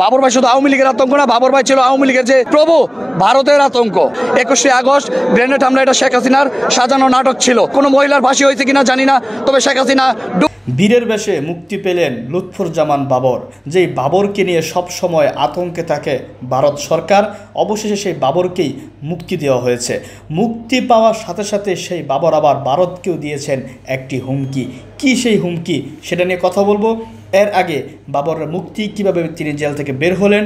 বাবর ভাই শুধু আওয়ামী লীগের আতঙ্ক না, বাবর ভাই ছিল আওয়ামী লীগের যে প্রভু, ভারতের আতঙ্ক। 21শে আগস্ট গ্রেনেড হামলা এটা শেখ হাসিনার সাজানো নাটক ছিল। কোনো মহিলার ফাঁসি হয়েছে কিনা জানি না, তবে শেখ হাসিনা বীরের বেশে মুক্তি পেলেন লুৎফুজ্জামান বাবর। যেই বাবরকে নিয়ে সব সময় আতঙ্কে থাকে ভারত সরকার, অবশেষে সেই বাবরকেই মুক্তি দেওয়া হয়েছে। মুক্তি পাওয়ার সাথে সাথে সেই বাবর আবার ভারতকেও দিয়েছেন একটি হুমকি। কি সেই হুমকি সেটা নিয়ে কথা বলবো। এর আগে বাবরের মুক্তি, কিভাবে তিনি জেল থেকে বের হলেন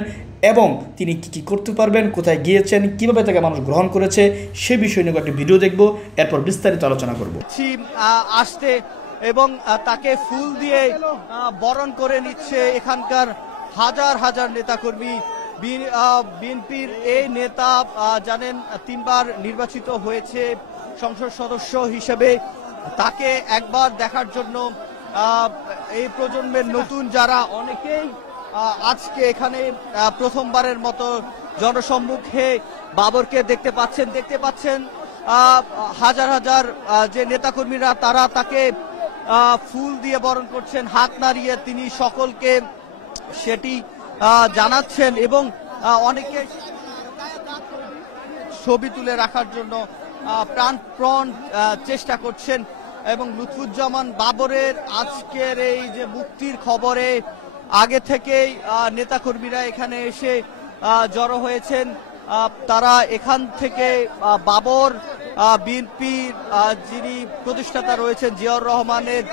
এবং তিনি কি করতে পারবেন, কোথায় গিয়েছেন, কিভাবে তাকে মানুষ গ্রহণ করেছে, সে বিষয় নিয়ে একটা ভিডিও দেখব, এরপর বিস্তারিত আলোচনা করব। আসতে এবং তাকে ফুল দিয়ে বরণ করে নিচ্ছে এখানকার হাজার হাজার নেতাকর্মী। বিএনপির এই নেতা জানেন 3 বার নির্বাচিত হয়েছে সংসদ সদস্য হিসেবে। তাকে একবার দেখার জন্য এই প্রজন্মের নতুন যারা অনেকেই আজকে এখানে প্রথমবারের মতো জনসম্মুখে বাবরকে দেখতে পাচ্ছেন। হাজার হাজার যে নেতাকর্মীরা তারা তাকে ফুল দিয়ে বরণ করছেন, হাত নাড়িয়ে তিনি সকলকে সেটি জানাচ্ছেন এবং অনেকে ছবি তুলে রাখার জন্য প্রাণপণ চেষ্টা করছেন। এবং লুৎফুজ্জামান বাবরের আজকের এই যে মুক্তির খবরে আগে থেকেই নেতাকর্মীরা এখানে এসে জড়ো হয়েছেন। তারা এখান থেকে বাবর, বিএনপির যিনি প্রতিষ্ঠাতা রয়েছেন জিয়াউর রহমানের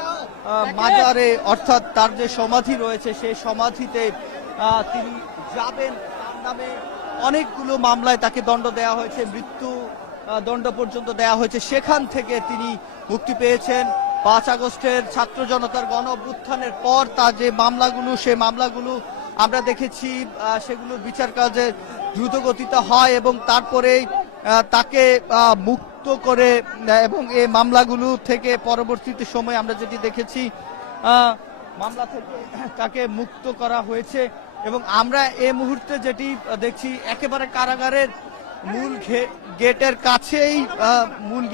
মাজারে, অর্থাৎ তার যে সমাধি রয়েছে সেই সমাধিতে তিনি যাবেন। তার নামে অনেকগুলো মামলায় তাকে দণ্ড দেওয়া হয়েছে, মৃত্যু দণ্ড পর্যন্ত দেওয়া হয়েছে। সেখান থেকে তিনি মুক্তি পেয়েছেন। 5 আগস্টের ছাত্র জনতার গণ অভ্যুত্থানের পর তার যে মামলাগুলো, সেই মামলাগুলো আমরা দেখেছি সেগুলোর বিচার কাজে দ্রুত গতিতে হয় এবং তারপরেই তাকে মুক্ত করে এবং এই মামলাগুলো থেকে পরবর্তীতে সময় আমরা যেটি দেখেছি মামলা থেকে তাকে মুক্ত করা হয়েছে। এবং আমরা এই মুহূর্তে যেটি দেখছি একেবারে কারাগারের মূল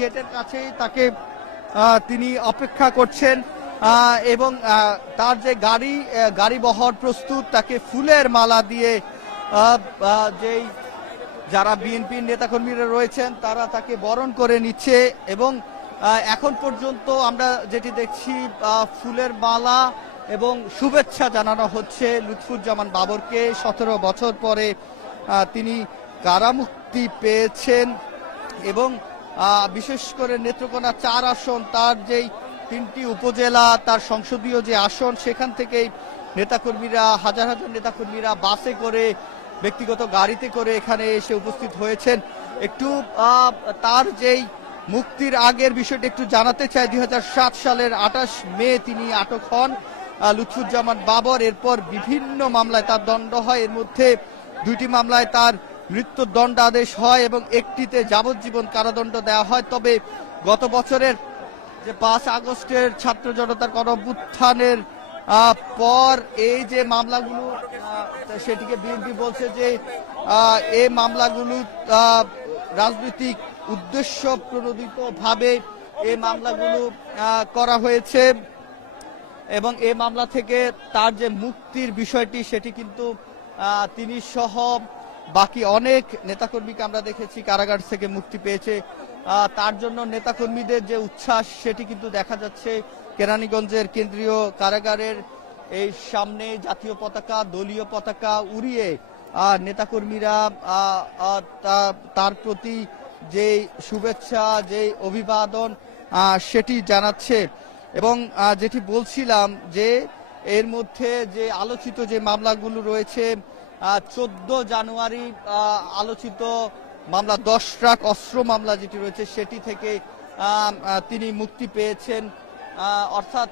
গেটের কাছেই তাকে তিনি অপেক্ষা করছেন এবং তার যে গাড়ি বহর প্রস্তুত, তাকে ফুলের মালা দিয়ে যেই যারা বিএনপির নেতাকর্মীরা রয়েছেন তারা তাকে বরণ করে নিচ্ছে। এবং এখন পর্যন্ত আমরা যেটি দেখছি ফুলের মালা এবং শুভেচ্ছা জানানো হচ্ছে লুৎফুজ্জামান বাবরকে। 17 বছর পরে তিনি কারামুক্তি পেয়েছেন এবং বিশেষ করে নেত্রকোনা 4 আসন, তার যেই 3টি উপজেলা, তার সংসদীয় যে আসন, সেখান থেকেই নেতাকর্মীরা, হাজার হাজার নেতাকর্মীরা বাসে করে, ব্যক্তিগত গাড়িতে করে এখানে এসে উপস্থিত হয়েছেন। একটু তার যেই মুক্তির আগের বিষয়টা একটু জানাতে চাই। 2007 সালের 28 মে তিনি আটক হন লুৎফুজ্জামান বাবর। এরপর বিভিন্ন মামলায় তার দণ্ড হয়। এর মধ্যে 2টি মামলায় তার মৃত্যুর দণ্ডাদেশ হয় এবং একটিতে যাবজ্জীবন কারাদণ্ড দেওয়া হয়। তবে গত বছরের যে 5 আগস্টের ছাত্র জনতার গণঅভ্যুত্থানের পর এই যে মামলাগুলো, সেটিকে বিএনপি বলছে যে এই মামলাগুলো রাজনৈতিক উদ্দেশ্য প্রণোদিত ভাবে এই মামলাগুলো করা হয়েছে এবং এই মামলা থেকে তার যে মুক্তির বিষয়টি সেটি কিন্তু তিনি সহ বাকি অনেক নেতাকর্মীকে আমরা দেখেছি কারাগার থেকে মুক্তি পেয়েছে। তার জন্য নেতাকর্মীদের যে উচ্ছ্বাস সেটি কিন্তু দেখা যাচ্ছে কেরানীগঞ্জের কেন্দ্রীয় কারাগারের এই সামনে জাতীয় পতাকা, দলীয় পতাকা উড়িয়ে নেতাকর্মীরা তার প্রতি যে শুভেচ্ছা, যে অভিবাদন সেটি জানাচ্ছে। এবং যেটি বলছিলাম যে এর মধ্যে যে আলোচিত যে মামলাগুলো রয়েছে, 14 জানুয়ারি আলোচিত মামলা 10 ট্রাক অস্ত্র মামলা যেটি রয়েছে সেটি থেকে তিনি মুক্তি পেয়েছেন। অর্থাৎ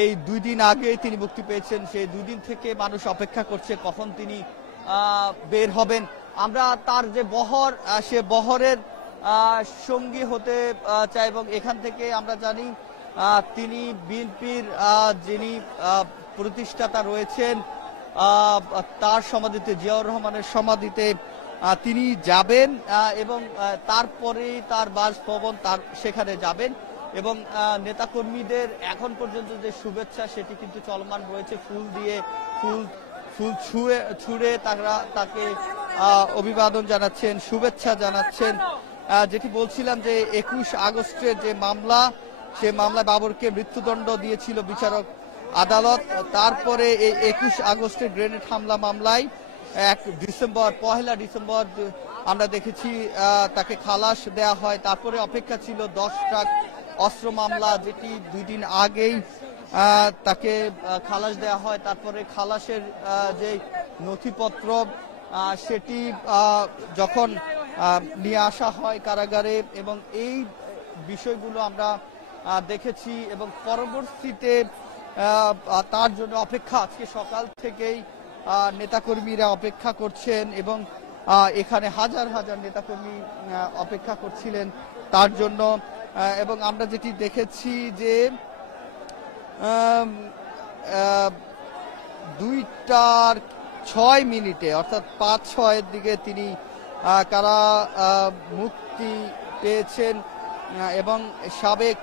এই 2 দিন আগে তিনি মুক্তি পেয়েছেন। সেই 2 দিন থেকে মানুষ অপেক্ষা করছে কখন তিনি বের হবেন। আমরা তার যে বহর, সে বহরের সঙ্গী হতে চাই এবং এখান থেকে আমরা জানি তিনি বিএনপির যিনি প্রতিষ্ঠাতা রয়েছেন তার সমাধিতে, জিয়াউর রহমানের সমাধিতে তিনি যাবেন এবং তারপরেই তার বাসভবন সেখানে যাবেন এবং নেতাকর্মীদের এখন পর্যন্ত যে শুভেচ্ছা সেটি কিন্তু চলমান রয়েছে। ফুল দিয়ে ফুল ছুঁড়ে তারা তাকে অভিবাদন জানাচ্ছেন, শুভেচ্ছা জানাচ্ছেন। যেটি বলছিলাম যে 21 আগস্টের যে মামলা, সে মামলায় বাবরকে মৃত্যুদণ্ড দিয়েছিল বিচারক আদালত। তারপরে এই 21 আগস্টের গ্রেনেড হামলা মামলায় 1 ডিসেম্বর আমরা দেখেছি তাকে খালাস দেয়া হয়। তারপরে অপেক্ষা ছিল 10 ট্রাক অস্ত্র মামলা, যেটি 2 দিন আগেই তাকে খালাস দেয়া হয়। তারপরে খালাসের যে নথিপত্র সেটি যখন নিয়ে আসা হয় কারাগারে, এবং এই বিষয়গুলো আমরা দেখেছি এবং পরবর্তীতে তার জন্য অপেক্ষা, আজকে সকাল থেকেই নেতাকর্মীরা অপেক্ষা করছেন এবং এখানে হাজার হাজার নেতাকর্মী অপেক্ষা করছিলেন তার জন্য। এবং আমরা যেটি দেখেছি যে 2:06 অর্থাৎ 5-6 দিকে তিনি কারা মুক্তি পেয়েছেন এবং সাবেক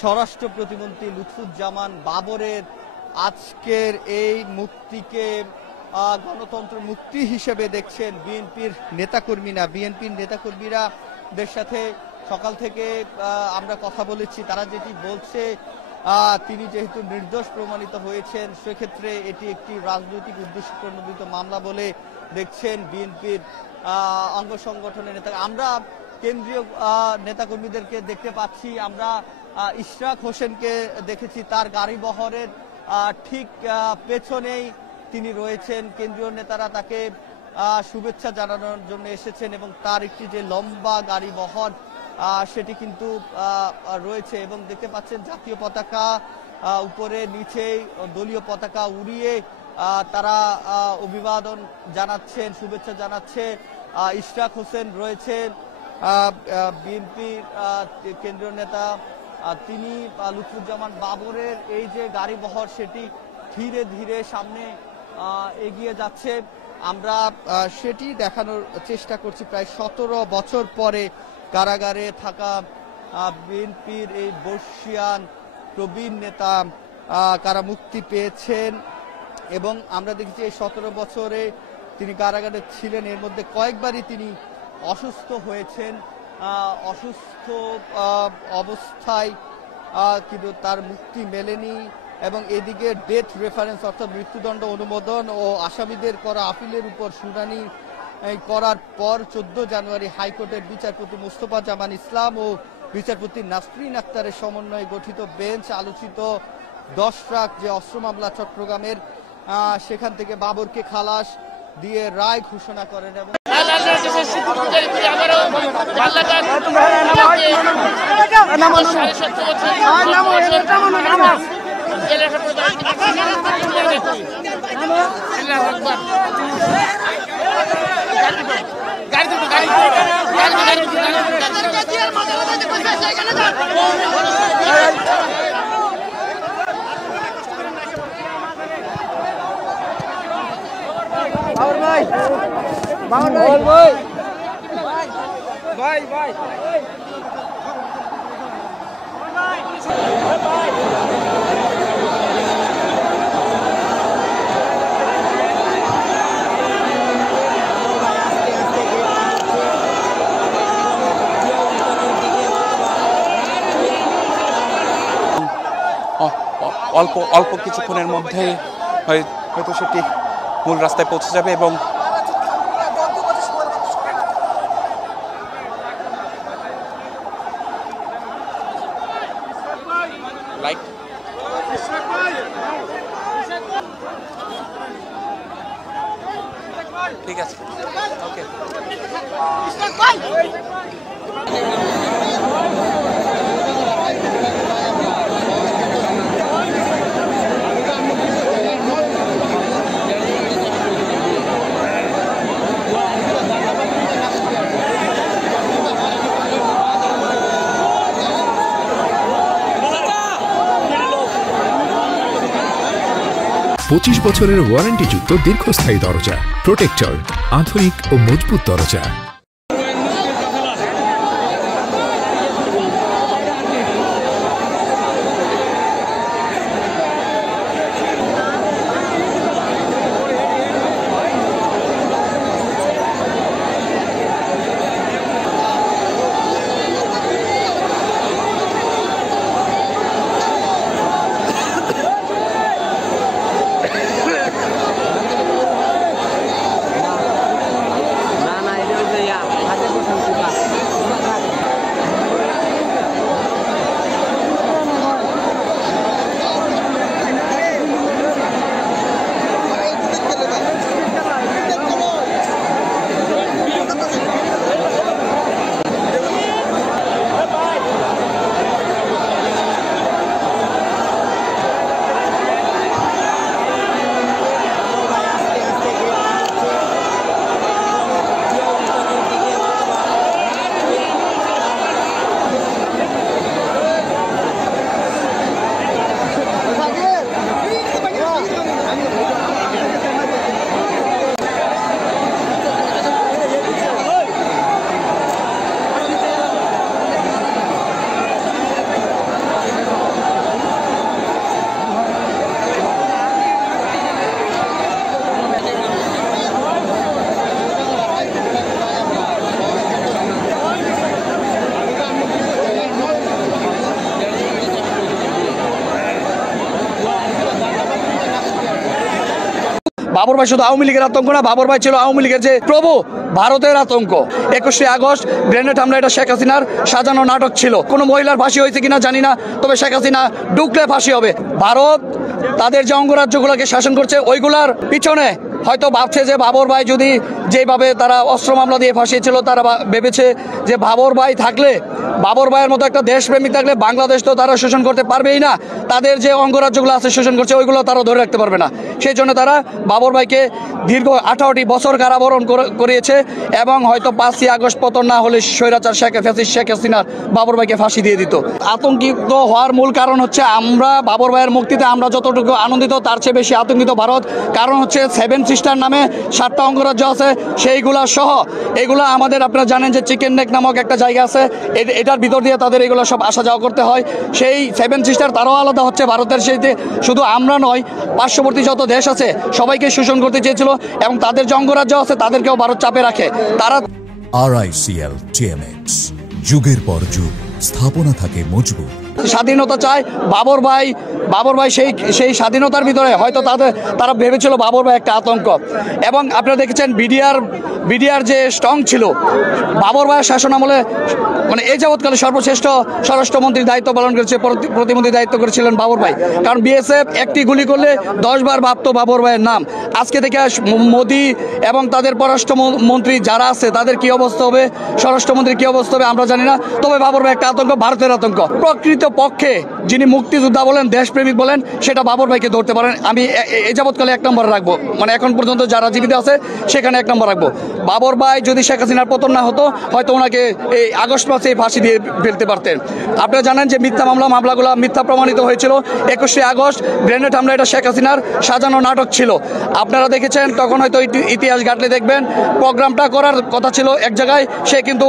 স্বরাষ্ট্র প্রতিমন্ত্রী লুৎফুজ্জামান বাবরের আজকের এই মুক্তিকে গণতন্ত্র মুক্তি হিসেবে দেখছেন বিএনপির নেতাকর্মীরা দের সাথে সকাল থেকে আমরা কথা বলেছি। তারা যেটি বলছে, তিনি যেহেতু নির্দোষ প্রমাণিত হয়েছেন, সেক্ষেত্রে এটি একটি রাজনৈতিক উদ্দেশ্য প্রণোদিত মামলা বলে দেখছেন বিএনপির অঙ্গ সংগঠনের নেতা। আমরা কেন্দ্রীয় নেতাকর্মীদেরকে দেখতে পাচ্ছি, আমরা ইশরাক হোসেনকে দেখেছি, তার গাড়ি বহরের ঠিক পেছনেই তিনি রয়েছেন। কেন্দ্রীয় নেতারা তাকে শুভেচ্ছা জানানোর জন্য এসেছেন এবং তার একটি যে লম্বা গাড়ি বহর সেটি কিন্তু রয়েছে এবং দেখতে পাচ্ছেন জাতীয় পতাকা উপরে, নিচে দলীয় পতাকা উড়িয়ে তারা অভিবাদন জানাচ্ছেন, শুভেচ্ছা জানাচ্ছে। ইশরাক হোসেন রয়েছেন বিএনপির কেন্দ্রীয় নেতা, তিনি লুৎফুজ্জামান বাবরের এই যে গাড়ি বহর সেটি ধীরে ধীরে সামনে এগিয়ে যাচ্ছে। আমরা সেটি দেখানোর চেষ্টা করছি। প্রায় 17 বছর পরে কারাগারে থাকা বিএনপির এই বর্ষিয়ান প্রবীণ নেতা কারা মুক্তি পেয়েছেন এবং আমরা দেখেছি এই 17 বছরে তিনি কারাগারে ছিলেন। এর মধ্যে কয়েকবারই তিনি অসুস্থ হয়েছেন, অসুস্থ অবস্থায় কিন্তু তার মুক্তি মেলেনি এবং এদিকে ডেথ রেফারেন্স অর্থাৎ মৃত্যুদণ্ড অনুমোদন ও আসামিদের করা আপিলের উপর শুনানি করার পর 14 জানুয়ারি হাইকোর্টের বিচারপতি মুস্তফা জামান ইসলাম ও বিচারপতি নাসরিন আক্তারের সমন্বয়ে গঠিত বেঞ্চ আলোচিত 10 ট্রাক যে অস্ত্র মামলা চট্টগ্রামের, সেখান থেকে বাবরকে খালাস দিয়ে রায় ঘোষণা করেন এবং অল্প কিছুক্ষণের মধ্যে হয়তো সেটি মূল রাস্তায় পৌঁছে যাবে এবং ঠিক আছে, ওকে। 25 বছরের ওয়ারেন্টিযুক্ত দীর্ঘস্থায়ী দরজা প্রোটেক্টর, আধুনিক ও মজবুত দরজা। বাবর ভাই শুধু আওয়ামী লীগের আতঙ্ক না, বাবর ভাই ছিল আওয়ামী লীগের যে প্রভু, ভারতের আতঙ্ক। 21শে আগস্ট গ্রেনেড হামলা এটা শেখ হাসিনার সাজানো নাটক ছিল। কোনো মহিলার ফাঁসি হয়েছে কিনা জানি না, তবে শেখ হাসিনা ঢুকলে ফাঁসি হবে। ভারত তাদের যে অঙ্গরাজ্যগুলোকে শাসন করছে ওইগুলার পিছনে হয়তো ভাবছে যে বাবর ভাই যদি যেভাবে তারা অস্ত্র মামলা দিয়ে ফাঁসিয়েছিল, তারা ভেবেছে যে বাবর ভাই থাকলে, বাবর ভাইয়ের মতো একটা দেশপ্রেমিক থাকলে বাংলাদেশ তো তারা শোষণ করতে পারবেই না, তাদের যে অঙ্গরাজ্যগুলো আছে শোষণ করছে ওইগুলো তারা ধরে রাখতে পারবে না। সেই জন্য তারা বাবর ভাইকে দীর্ঘ 18টি বছর কারাবরণ করিয়েছে এবং হয়তো 5ই আগস্ট পতন না হলে স্বৈরাচার শেখ হাসিনার বাবর ভাইকে ফাঁসি দিয়ে দিত। আতঙ্কিত হওয়ার মূল কারণ হচ্ছে আমরা বাবর ভাইয়ের মুক্তিতে আমরা যতটুকু আনন্দিত তার চেয়ে বেশি আতঙ্কিত ভারত। কারণ হচ্ছে 7 সিস্টার নামে 7টা অঙ্গরাজ্য আছে, সেইগুলা সহ এগুলো আমাদের, আপনারা জানেন যে চিকেন নেক নামক একটা জায়গা আছে, এটার ভিতর দিয়ে তাদের এগুলো সব আসা যাওয়া করতে হয়। সেই 7 সিস্টার তারাও আলাদা হচ্ছে ভারতের, সেইতে শুধু আমরা নয়, পার্শ্ববর্তী যত দেশ আছে সবাইকে শোষণ করতে চেয়েছিল এবং তাদের যে অঙ্গরাজ্য আছে তাদেরকেও ভারত চাপে রাখে। তারা RICL TMX যুগের পর যুগ স্থাপনা থাকে মজবুত। স্বাধীনতা চায় বাবর ভাই সেই স্বাধীনতার ভিতরে হয়তো তারা ভেবেছিল বাবর ভাই একটা আতঙ্ক। এবং আপনারা দেখেছেন বিডিআর যে স্ট্রং ছিল বাবর ভাইয়ের শাসন আমলে, মানে এই যাবৎকালে সর্বশ্রেষ্ঠ স্বরাষ্ট্রমন্ত্রীর দায়িত্ব পালন করেছে, প্রতিমন্ত্রী দায়িত্ব করেছিলেন বাবর ভাই। কারণ বিএসএফ একটি গুলি করলে 10 বার ভাবতো বাবর ভাইয়ের নাম। আজকে থেকে মোদি এবং তাদের পররাষ্ট্রমন্ত্রী যারা আছে তাদের কি অবস্থা হবে, স্বরাষ্ট্রমন্ত্রীর কি অবস্থা হবে আমরা জানি না, তবে বাবর ভাই একটা আতঙ্ক, ভারতের আতঙ্ক। প্রকৃত পক্ষে যিনি মুক্তিযোদ্ধা বলেন, দেশপ্রেমিক বলেন, সেটা বাবর ভাইকে ধরতে পারেন। আমি এই যাবৎকালে 1 নম্বরে রাখবো, মানে এখন পর্যন্ত যারা জীবিত আছে সেখানে 1 নম্বর রাখবো। বাবর ভাই যদি শেখ হাসিনার পতন না হতো হয়তো ওনাকে এই আগস্ট মাসে ফাঁসি দিয়ে ফেলতে পারতেন। আপনারা জানেন যে মামলাগুলো মিথ্যা প্রমাণিত হয়েছিল। 21শে আগস্ট গ্রেনেড হামলা এটা শেখ হাসিনার সাজানো নাটক ছিল। আপনারা দেখেছেন, তখন হয়তো ইতিহাস ঘাটলে দেখবেন প্রোগ্রামটা করার কথা ছিল এক জায়গায়, সে কিন্তু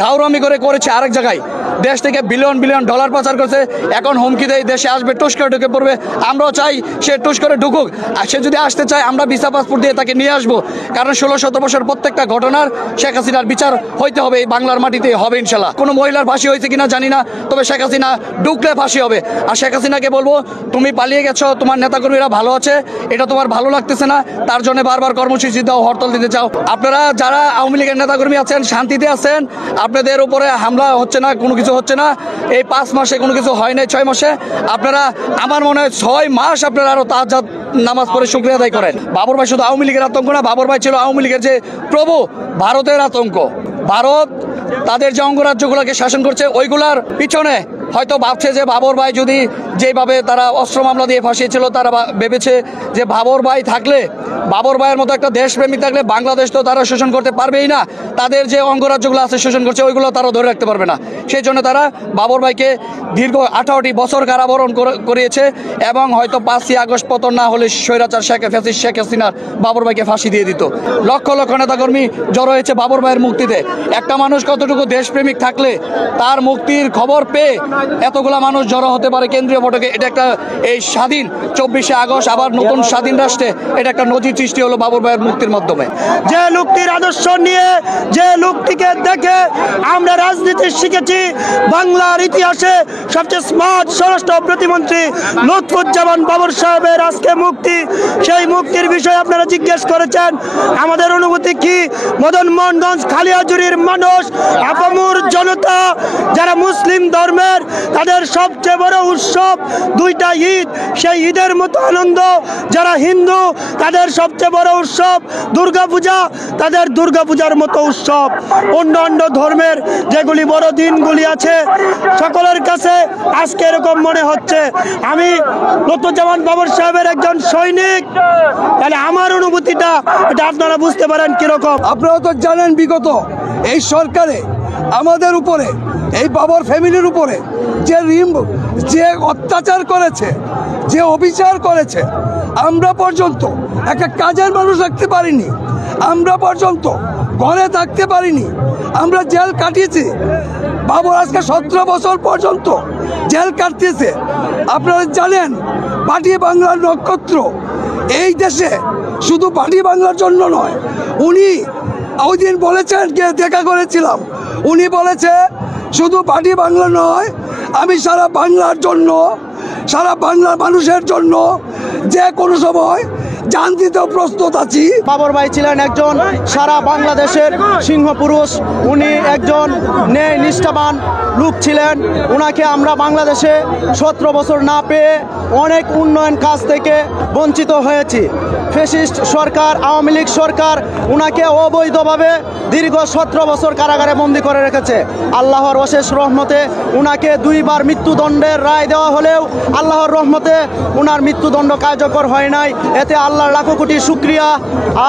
ঘাউরামি করেছে আরেক জায়গায়। দেশ থেকে বিলিয়ন ডলার পাচার করছে, এখন হুমকি দেয় দেশে আসবে, টুস করে ঢুকে পড়বে। আমরাও চাই সে টুস করে ঢুকুক, আর সে যদি আসতে চায় আমরা ভিসা পাসপোর্ট দিয়ে তাকে নিয়ে আসবো। কারণ 16-17 বছর প্রত্যেকটা ঘটনার শেখ হাসিনার বিচার হইতে হবে, এই বাংলার মাটিতে হবে ইনশাল্লাহ। কোনো মহিলার ফাঁসি হয়েছে কিনা জানি না, তবে শেখ হাসিনা ঢুকলে ফাঁসি হবে। আর শেখ হাসিনাকে বলবো, তুমি পালিয়ে গেছো, তোমার নেতাকর্মীরা ভালো আছে, এটা তোমার ভালো লাগতেছে না, তার জন্য বারবার কর্মসূচি দাও, হরতাল দিতে চাও। আপনারা যারা আওয়ামী লীগের নেতাকর্মী আছেন, শান্তিতে আছেন, আপনাদের উপরে হামলা হচ্ছে না, কোনো কিছু হচ্ছে না, এই 5 মাসে কোনো কিছু হয় নাই, 6 মাসে আপনারা, আমার মনে হয় 6 মাস আপনারা আরো তাহাজ্জুদ নামাজ পড়ে শুকরিয়া আদায় করেন। বাবর ভাই শুধু আওয়ামী লীগের আতঙ্ক না, বাবর ভাই ছিল আওয়ামী লীগের যে প্রভু, ভারতের আতঙ্ক। ভারত তাদের যে অঙ্গরাজ্যগুলোকে শাসন করছে ওইগুলার পিছনে হয়তো ভাবছে যে বাবর ভাই যদি যেভাবে তারা অস্ত্র মামলা দিয়ে ফাঁসিয়েছিল, তারা ভেবেছে যে বাবর ভাই থাকলে, বাবর ভাইয়ের মতো একটা দেশপ্রেমিক থাকলে বাংলাদেশ তো তারা শোষণ করতে পারবেই না, তাদের যে অঙ্গরাজ্যগুলো আছে শোষণ করছে ওইগুলো তারা ধরে রাখতে পারবে না। সেই জন্য তারা বাবর ভাইকে দীর্ঘ 18টি বছর কারাবরণ করিয়েছে এবং হয়তো 5ই আগস্ট পতন না হলে স্বৈরাচার শেখ হাসিনার বাবর ভাইকে ফাঁসি দিয়ে দিত। লক্ষ লক্ষ নেতাকর্মী জড়ো হয়েছে বাবর ভাইয়ের মুক্তিতে। একটা মানুষ কতটুকু দেশপ্রেমিক থাকলে তার মুক্তির খবর পেয়ে এতগুলা মানুষ জড়ো হতে পারে কেন্দ্রীয় ফটকে। এটা একটা এই স্বাধীন 24শে আগস্ট আবার নতুন স্বাধীন রাষ্ট্রে এটা একটা নজির সৃষ্টি হলো বাবর ভাইয়ের মুক্তির মাধ্যমে। যে লোকটির আদর্শ নিয়ে, যে লোকটিকে দেখে আমরা রাজনীতি শিখেছি, বাংলার ইতিহাসে সবচেয়ে স্মার্ট স্বরাষ্ট্র প্রতিমন্ত্রী লুৎফুজ্জামান বাবর সাহেবের আজকে মুক্তি, সেই মুক্তির বিষয়ে আপনারা জিজ্ঞেস করেছেন আমাদের অনুভূতি কি। মদন মোহনগঞ্জ খালিয়াজুরির মানুষ, আপামর জনতা যারা মুসলিম ধর্মের, তাদের সবচেয়ে বড় উৎসব 2টা ঈদ। সেই ঈদের মতো আনন্দ যারা হিন্দু, তাদের সবচেয়ে বড় উৎসব দুর্গাপূজা, তাদের দুর্গাপূজার মতো উৎসব। অন্য ধর্মের যেগুলি বড় দিনগুলি আছে, সকলের কাছে আজকে এরকম মনে হচ্ছে আমি লুৎফুজ্জামান বাবর সাহেবের একজন সৈনিক। তাহলে আমার অনুভূতিটা এটা আপনারা বুঝতে পারেন কিরকম। আপনারা তো জানেন বিগত এই সরকারে আমাদের উপরে, এই বাবর ফ্যামিলির উপরে যে অত্যাচার করেছে, যে অবিচার করেছে, আমরা পর্যন্ত একটা কাজের মানুষ রাখতে পারিনি, আমরা পর্যন্ত ঘরে থাকতে পারিনি, আমরা জেল কাটিয়েছি। বাবর আজকে 17 বছর পর্যন্ত জেল কাটতেছে। আপনারা জানেন পার্টি বাংলার নক্ষত্র এই দেশে শুধু পার্টি বাংলার জন্য নয়, উনি ওই দিন বলেছেন, কে দেখা করেছিলাম, উনি বলেছে শুধু পার্টি বাংলা নয়, আমি সারা বাংলার জন্য, সারা বাংলার মানুষের জন্য যে কোনো সময় জান দিতেও প্রস্তুত আছি। বাবর ভাই ছিলেন একজন সারা বাংলাদেশের সিংহ পুরুষ, উনি একজন ন্যায় নিষ্ঠাবান লোক ছিলেন। ওনাকে আমরা বাংলাদেশে 17 বছর না পেয়ে অনেক উন্নয়ন কাজ থেকে বঞ্চিত হয়েছি। ফ্যাসিস্ট সরকার, আওয়ামী লীগ সরকার ওনাকে অবৈধভাবে দীর্ঘ 17 বছর কারাগারে বন্দী করে রেখেছে। আল্লাহর অশেষ রহমতে ওনাকে 2বার মৃত্যুদণ্ডের রায় দেওয়া হলেও আল্লাহর রহমতে ওনার মৃত্যুদণ্ড কার্যকর হয় নাই। এতে আল্লাহর লাখো কোটি শুকরিয়া।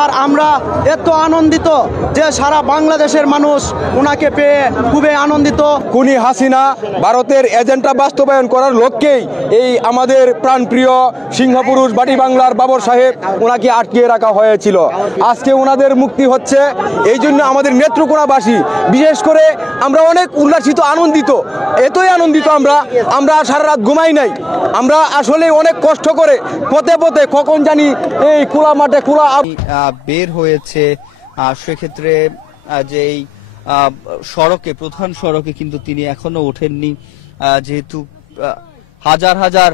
আর আমরা এত আনন্দিত যে সারা বাংলাদেশের মানুষ ওনাকে পেয়ে খুবই আনন্দিত। খুনি হাসিনা ভারতের এজেন্ডা বাস্তবায়ন করার লক্ষ্যেই এই আমাদের প্রাণপ্রিয় সিংহপুরুষ বাটি বাংলার বাবর সাহেব ওনাকে আটকিয়ে রাখা হয়েছিল। আজকে ওনাদের মুক্তি হচ্ছে, এই জন্য আমাদের নেত্রকোনাবাসী বিশেষ করে আমরা অনেক উল্লাসিত, আনন্দিত। এতই আনন্দিত আমরা সারা রাত ঘুমাই নাই। আমরা আসলে অনেক কষ্ট করে পথে পথে কখন জানি এই খোলা মাঠে খোলা বের হয়েছে। সেক্ষেত্রে যেই সড়কে, প্রধান সড়কে কিন্তু তিনি এখনো ওঠেননি, যেহেতু হাজার হাজার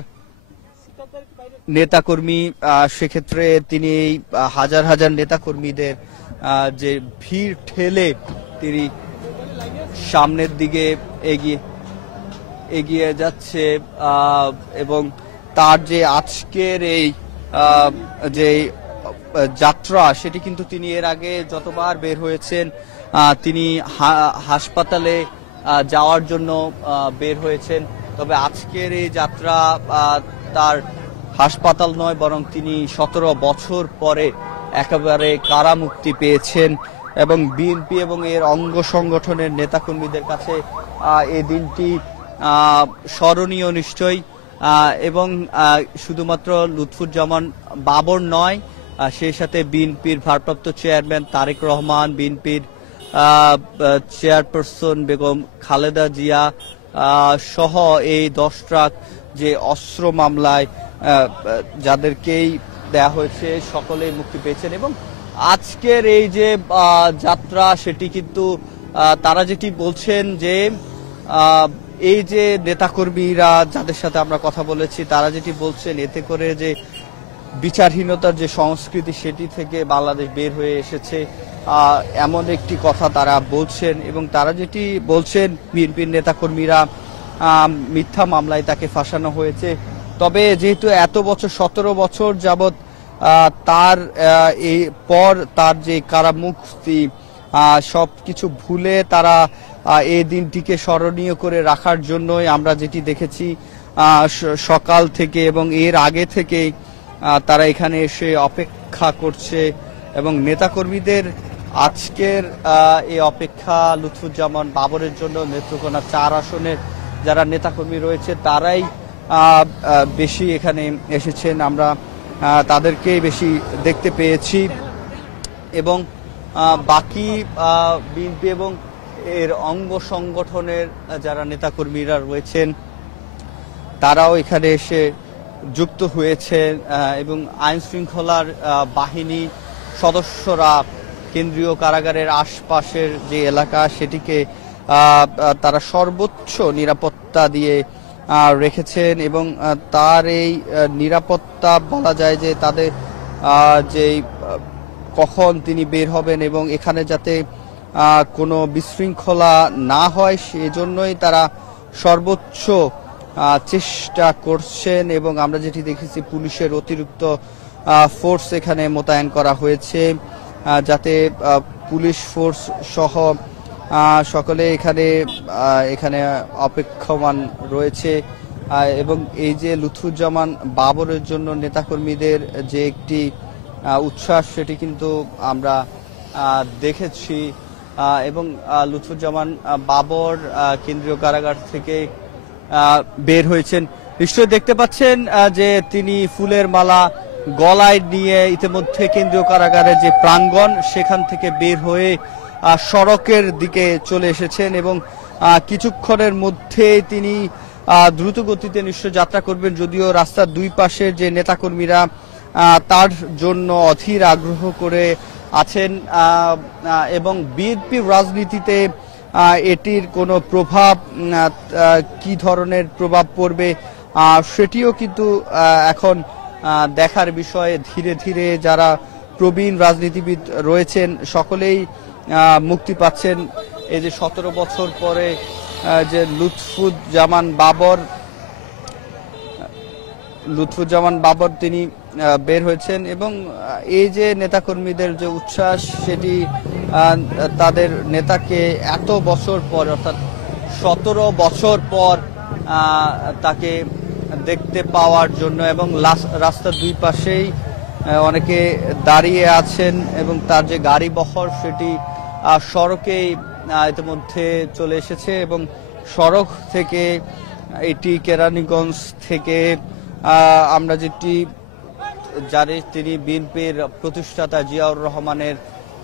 নেতাকর্মী, সেক্ষেত্রে তিনি এই হাজার হাজার নেতাকর্মীদের যে ভিড় ঠেলে তিনি সামনের দিকে এগিয়ে যাচ্ছে এবং তার যে আজকের এই যে যাত্রা, সেটি কিন্তু তিনি এর আগে যতবার বের হয়েছেন তিনি হাসপাতালে যাওয়ার জন্য বের হয়েছেন। তবে আজকের এই যাত্রা তার হাসপাতাল নয়, বরং তিনি 17 বছর পরে একেবারে কারামুক্তি পেয়েছেন এবং বিএনপি এবং এর অঙ্গ সংগঠনের নেতাকর্মীদের কাছে এই দিনটি স্মরণীয় নিশ্চয়ই। এবং শুধুমাত্র লুৎফুজ্জামান বাবর নয়, সেই সাথে বিএনপির ভারপ্রাপ্ত চেয়ারম্যান তারেক রহমান, বিএনপির চেয়ারপারসন বেগম খালেদা জিয়া সহ এই 10 ট্রাক যে অস্ত্র মামলায় যাদেরকেই দেয়া হয়েছে সকলেই মুক্তি পেয়েছেন। এবং আজকের এই যে যাত্রা, সেটি কিন্তু তারা যেটি বলছেন যে এই যে নেতাকর্মীরা যাদের সাথে আমরা কথা বলেছি, তারা যেটি বলছেন এতে করে যে বিচারহীনতার যে সংস্কৃতি, সেটি থেকে বাংলাদেশ বের হয়ে এসেছে, এমন একটি কথা তারা বলছেন। এবং তারা যেটি বলছেন, বিএনপির নেতাকর্মীরা মিথ্যা মামলায় তাকে ফাঁসানো হয়েছে। তবে যেহেতু এত বছর, 17 বছর যাবৎ তার এই পর তার যে কারামুক্তি, সবকিছু ভুলে তারা এই দিনটিকে স্মরণীয় করে রাখার জন্যই আমরা যেটি দেখেছি সকাল থেকে এবং এর আগে থেকে তারা এখানে এসে অপেক্ষা করছে এবং নেতাকর্মীদের আজকের এই অপেক্ষা লুৎফুজ্জামান বাবরের জন্য নেত্রকোনা 4 আসনের যারা নেতাকর্মী রয়েছে তারাই বেশি এখানে এসেছেন, আমরা তাদেরকেই বেশি দেখতে পেয়েছি এবং বাকি বিএনপি এবং এর অঙ্গ সংগঠনের যারা নেতাকর্মীরা রয়েছেন তারাও এখানে এসে যুক্ত হয়েছেন এবং আইন শৃঙ্খলার বাহিনী সদস্যরা কেন্দ্রীয় কারাগারের আশপাশের যে এলাকা সেটিকে তারা সর্বোচ্চ নিরাপত্তা দিয়ে রেখেছেন এবং তার এই নিরাপত্তা বলা যায় যে তাদের যে কখন তিনি বের হবেন এবং এখানে যাতে কোনো বিশৃঙ্খলা না হয় সেজন্যই তারা সর্বোচ্চ চেষ্টা করছেন এবং আমরা যেটি দেখেছি পুলিশের অতিরিক্ত ফোর্স এখানে মোতায়েন করা হয়েছে যাতে পুলিশ ফোর্স সহ সকলে এখানে অপেক্ষমান রয়েছে এবং এই যে লুৎফুজ্জামান বাবরের জন্য নেতাকর্মীদের যে একটি উচ্ছ্বাস সেটি কিন্তু আমরা দেখেছি এবং লুৎফুজ্জামান বাবর কেন্দ্রীয় কারাগার থেকে বের হয়েছেন। নিশ্চয়ই দেখতে পাচ্ছেন যে তিনি ফুলের মালা গলায় নিয়ে ইতিমধ্যে কেন্দ্রীয় কারাগারের যে প্রাঙ্গণ সেখান থেকে বের হয়ে সড়কের দিকে চলে এসেছেন এবং কিছুক্ষণের মধ্যে তিনি দ্রুত গতিতে নিশ্চয় যাত্রা করবেন, যদিও রাস্তার দুই পাশের যে নেতাকর্মীরা তার জন্য অধীর আগ্রহ করে আছেন এবং বিএনপি রাজনীতিতে এটির কোনো প্রভাব কি ধরনের প্রভাব পড়বে সেটিও কিন্তু এখন দেখার বিষয়ে। ধীরে ধীরে যারা প্রবীণ রাজনীতিবিদ রয়েছেন সকলেই মুক্তি পাচ্ছেন। এই যে 17 বছর পরে যে লুৎফুজ্জামান বাবর তিনি বের হয়েছেন এবং এই যে নেতাকর্মীদের যে উচ্ছ্বাস সেটি তাদের নেতাকে এত বছর পর অর্থাৎ 17 বছর পর তাকে দেখতে পাওয়ার জন্য এবং রাস্তার দুই পাশেই অনেকে দাঁড়িয়ে আছেন এবং তার যে গাড়ি বহর সেটি সড়কেই ইতিমধ্যে চলে এসেছে এবং সড়ক থেকে এটি কেরানীগঞ্জ থেকে আমরা যেটি জানি তিনি বিএনপির প্রতিষ্ঠাতা জিয়াউর রহমানের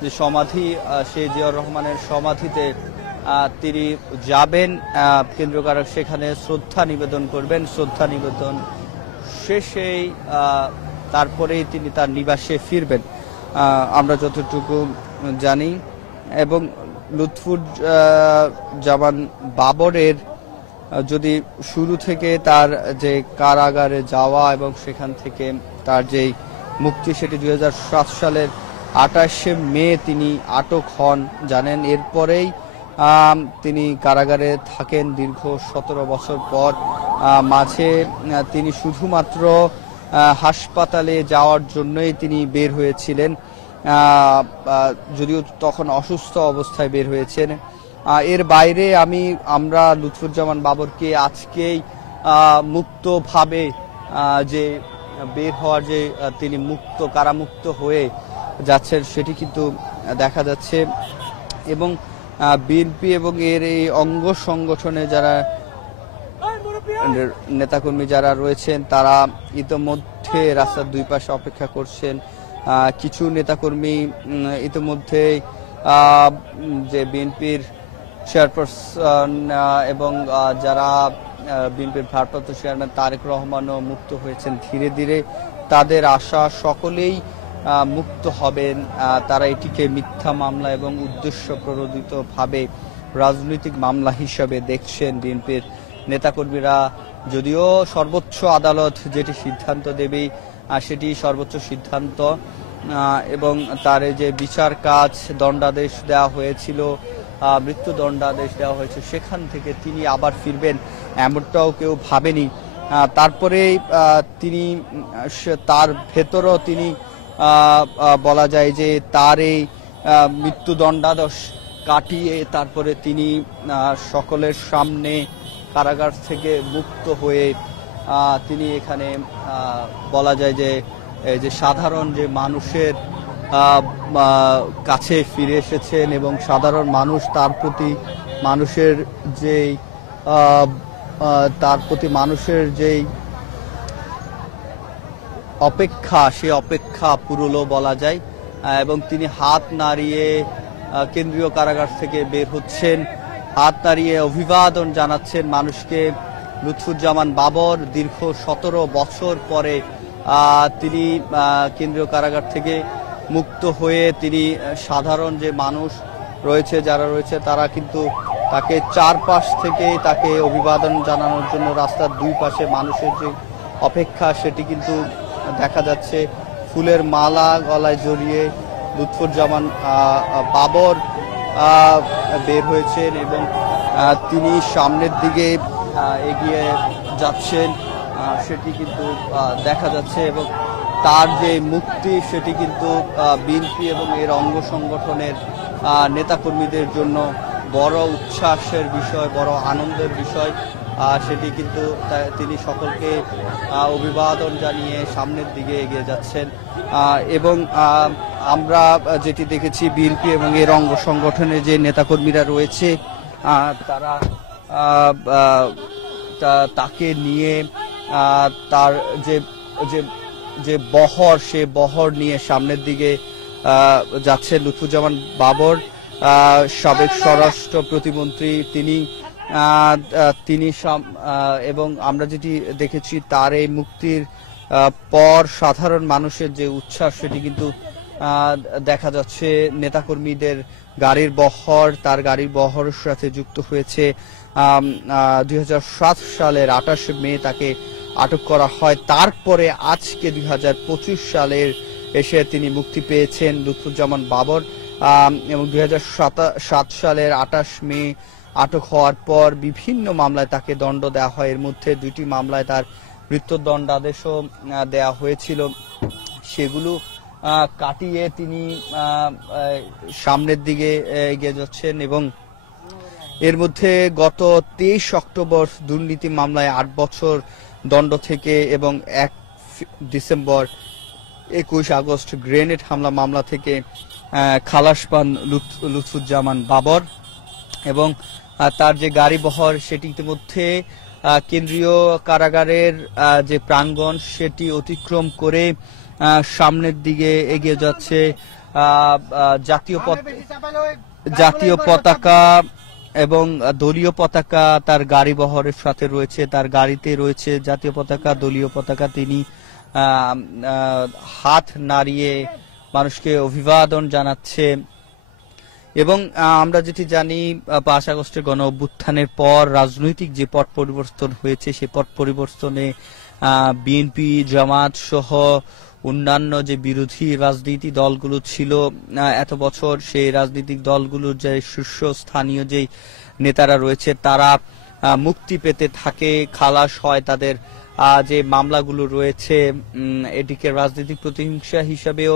যে সমাধি সেই জিয়াউর রহমানের সমাধিতে তিনি যাবেন কেন্দ্রীয় কারাগার, সেখানে শ্রদ্ধা নিবেদন করবেন। শ্রদ্ধা নিবেদন শেষেই তারপরেই তিনি তার নিবাসে ফিরবেন আমরা যতটুকু জানি। এবং লুৎফুজ্জামান বাবরের যদি শুরু থেকে তার যে কারাগারে যাওয়া এবং সেখান থেকে তার যেই মুক্তি সেটি 2007 সালের 28শে মে তিনি আটক হন জানেন। এরপরেই তিনি কারাগারে থাকেন দীর্ঘ 17 বছর পর। মাঝে তিনি শুধুমাত্র হাসপাতালে যাওয়ার জন্যই তিনি বের হয়েছিলেন, যদিও তখন অসুস্থ অবস্থায় বের হয়েছেন। এর বাইরে আমরা লুৎফুজ্জামান বাবরকে আজকেই মুক্তভাবে যে বের হওয়ার যে তিনি কারামুক্ত হয়ে যাচ্ছেন সেটি কিন্তু দেখা যাচ্ছে এবং বিএনপি এবং এর এই অঙ্গ সংগঠনে যারা নেতাকর্মী যারা রয়েছেন তারা ইতিমধ্যে রাস্তার দুই পাশে অপেক্ষা করছেন। কিছু নেতাকর্মী ইতিমধ্যে যে বিএনপির চেয়ারপারসন এবং যারা বিএনপির ভারপ্রাপ্ত চেয়ারম্যান তারেক রহমানও মুক্ত হয়েছেন। ধীরে ধীরে তাদের আশা সকলেই মুক্ত হবেন। তারা এটিকে মিথ্যা মামলা এবং উদ্দেশ্য প্রণোদিতভাবে রাজনৈতিক মামলা হিসাবে দেখছেন বিএনপির নেতাকর্মীরা। যদিও সর্বোচ্চ আদালত যেটি সিদ্ধান্ত দেবে সেটি সর্বোচ্চ সিদ্ধান্ত এবং তার যে বিচার কাজ দণ্ডাদেশ দেওয়া হয়েছিল, মৃত্যুদণ্ডাদেশ দেওয়া হয়েছে, সেখান থেকে তিনি আবার ফিরবেন এমনটাও কেউ ভাবেনি। তারপরে তিনি তার ভেতরও তিনি বলা যায় যে তার এই মৃত্যুদণ্ডাদেশ কাটিয়ে তারপরে তিনি সকলের সামনে কারাগার থেকে মুক্ত হয়ে তিনি এখানে বলা যায় যে সাধারণ যে মানুষের কাছে ফিরে এসেছেন এবং সাধারণ মানুষ তার প্রতি মানুষের যেই অপেক্ষা, সে অপেক্ষা পুরলো বলা যায়। এবং তিনি হাত নাড়িয়ে কেন্দ্রীয় কারাগার থেকে বের হচ্ছেন, হাত নাড়িয়ে অভিবাদন জানাচ্ছেন মানুষকে। লুৎফুজ্জামান বাবর দীর্ঘ 17 বছর পরে তিনি কেন্দ্রীয় কারাগার থেকে মুক্ত হয়ে তিনি সাধারণ যে মানুষ রয়েছে, যারা রয়েছে তারা কিন্তু তাকে চারপাশ থেকে তাকে অভিবাদন জানানোর জন্য রাস্তার দুই পাশে মানুষের যে অপেক্ষা সেটি কিন্তু দেখা যাচ্ছে। ফুলের মালা গলায় জড়িয়ে লুৎফুজ্জামান বাবর বের হয়েছেন এবং তিনি সামনের দিকে এগিয়ে যাচ্ছেন, সেটি কিন্তু দেখা যাচ্ছে। এবং তার যে মুক্তি সেটি কিন্তু বিএনপি এবং এর অঙ্গ সংগঠনের নেতাকর্মীদের জন্য বড় উচ্ছ্বাসের বিষয়, বড় আনন্দের বিষয়। সেটি কিন্তু তিনি সকলকে অভিবাদন জানিয়ে সামনের দিকে এগিয়ে যাচ্ছেন। এবং আমরা যেটি দেখেছি, বিএনপি এবং এর অঙ্গ সংগঠনের যে নেতাকর্মীরা রয়েছে তারা তাকে নিয়ে তার যে বহর, সে বহর নিয়ে সামনের দিকে যাচ্ছে। লুৎফুজ্জামান বাবর সাবেক স্বরাষ্ট্র প্রতিমন্ত্রী, তিনি এবং আমরা যেটি দেখেছি তার এই মুক্তির পর সাধারণ মানুষের যে উচ্ছ্বাস সেটি কিন্তু দেখা যাচ্ছে। নেতাকর্মীদের গাড়ির বহর, তার গাড়ির বহরের সাথে যুক্ত হয়েছে। 2007 সালের 28 মে তাকে আটক করা হয়, তারপরে আজকে 2025 সালের এসে তিনি মুক্তি পেয়েছেন লুৎফুজ্জামান বাবর। এবং 2007 সালের 28 মে আটক হওয়ার পর বিভিন্ন মামলায় তাকে দণ্ড দেওয়া হয়। এর মধ্যে 2টি মামলায় তার মৃত্যুদণ্ডাদেশও দেওয়া হয়েছিল। সেগুলো কাটিয়ে তিনি সামনের দিকে এগিয়ে যাচ্ছেন। এবং এর মধ্যে গত 23 অক্টোবর দুর্নীতি মামলায় 8 বছর দণ্ড থেকে এবং 1 ডিসেম্বর 21 আগস্ট গ্রেনেড হামলা মামলা থেকে খালাস পান লুৎফুজ্জামান বাবর। এবং তার যে গাড়ি বহর সেটি ইতিমধ্যে কেন্দ্রীয় কারাগারের যে প্রাঙ্গণ সেটি অতিক্রম করে সামনের দিকে এগিয়ে যাচ্ছে। জাতীয় পতাকা এবং দলীয় পতাকা তার গাড়ি বহরের সাথে রয়েছে, তার গাড়িতে রয়েছে জাতীয় পতাকা, দলীয় পতাকা। তিনি হাত নাড়িয়ে মানুষকে অভিবাদন জানাচ্ছে। এবং আমরা যেটি জানি 5 আগস্টের গণ অভ্যুত্থানের পর রাজনৈতিক যে পট পরিবর্তন হয়েছে, সেই পট পরিবর্তনে বিএনপি, জামাত সহ অন্যান্য যে বিরোধী রাজনীতি দলগুলো ছিল এত বছর, সেই রাজনৈতিক দলগুলোর যে শীর্ষস্থানীয় যে নেতারা রয়েছে তারা মুক্তি পেতে থাকে, খালাস হয়। তাদের যে মামলাগুলো রয়েছে এটিকে রাজনৈতিক প্রতিহিংসা হিসাবেও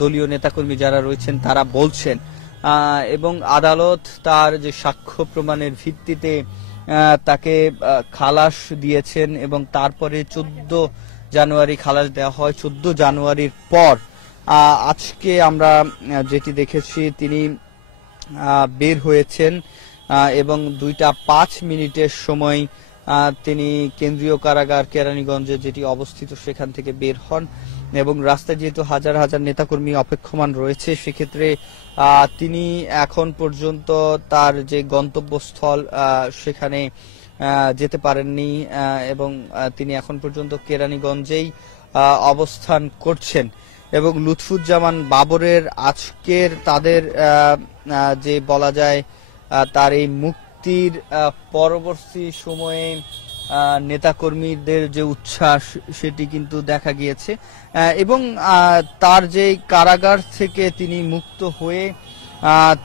দলীয় নেতাকর্মী যারা রয়েছেন তারা বলছেন। এবং আদালত তার যে সাক্ষ্য প্রমাণের ভিত্তিতে তাকে খালাস দিয়েছেন এবং তারপরে 14 জানুয়ারি খালাস দেওয়া হয়। 14 জানুয়ারির পর আজকে আমরা যেটি দেখেছি তিনি বের হয়েছেন এবং 2:05 সময় তিনি কেন্দ্রীয় কারাগার কেরানীগঞ্জে যেটি অবস্থিত সেখান থেকে বের হন। এবং রাস্তায় যেহেতু হাজার হাজার নেতাকর্মী অপেক্ষমান রয়েছে, সেক্ষেত্রে তিনি এখন পর্যন্ত তার যে গন্তব্যস্থল সেখানে যেতে পারেননি এবং তিনি এখন পর্যন্ত কেরানীগঞ্জেই অবস্থান করছেন। এবং লুৎফুজ্জামান বাবরের আজকের তাদের যে বলা যায় তার এই মুক্তির পরবর্তী সময়ে নেতাকর্মীদের যে উচ্ছ্বাস সেটি কিন্তু দেখা গিয়েছে। এবং তার যে কারাগার থেকে তিনি মুক্ত হয়ে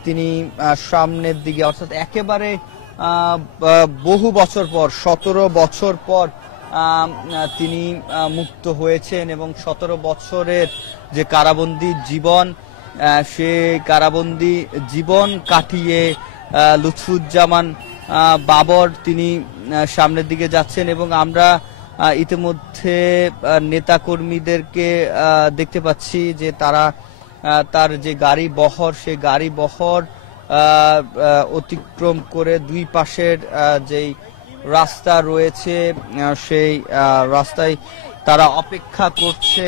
তিনি সামনের দিকে, অর্থাৎ একেবারে বহু বছর পর, 17 বছর পর তিনি মুক্ত হয়েছেন এবং 17 বছরের যে কারাবন্দী জীবন সে কারাবন্দী জীবন কাটিয়ে লুৎফুজ্জামান বাবর তিনি সামনের দিকে যাচ্ছেন এবং আমরা ইতিমধ্যে নেতাকর্মীদেরকে দেখতে পাচ্ছি যে তারা তার যে গাড়ি বহর সেই গাড়ি বহর অতিক্রম করে দুই পাশের যেই রাস্তা রয়েছে সেই রাস্তায় তারা অপেক্ষা করছে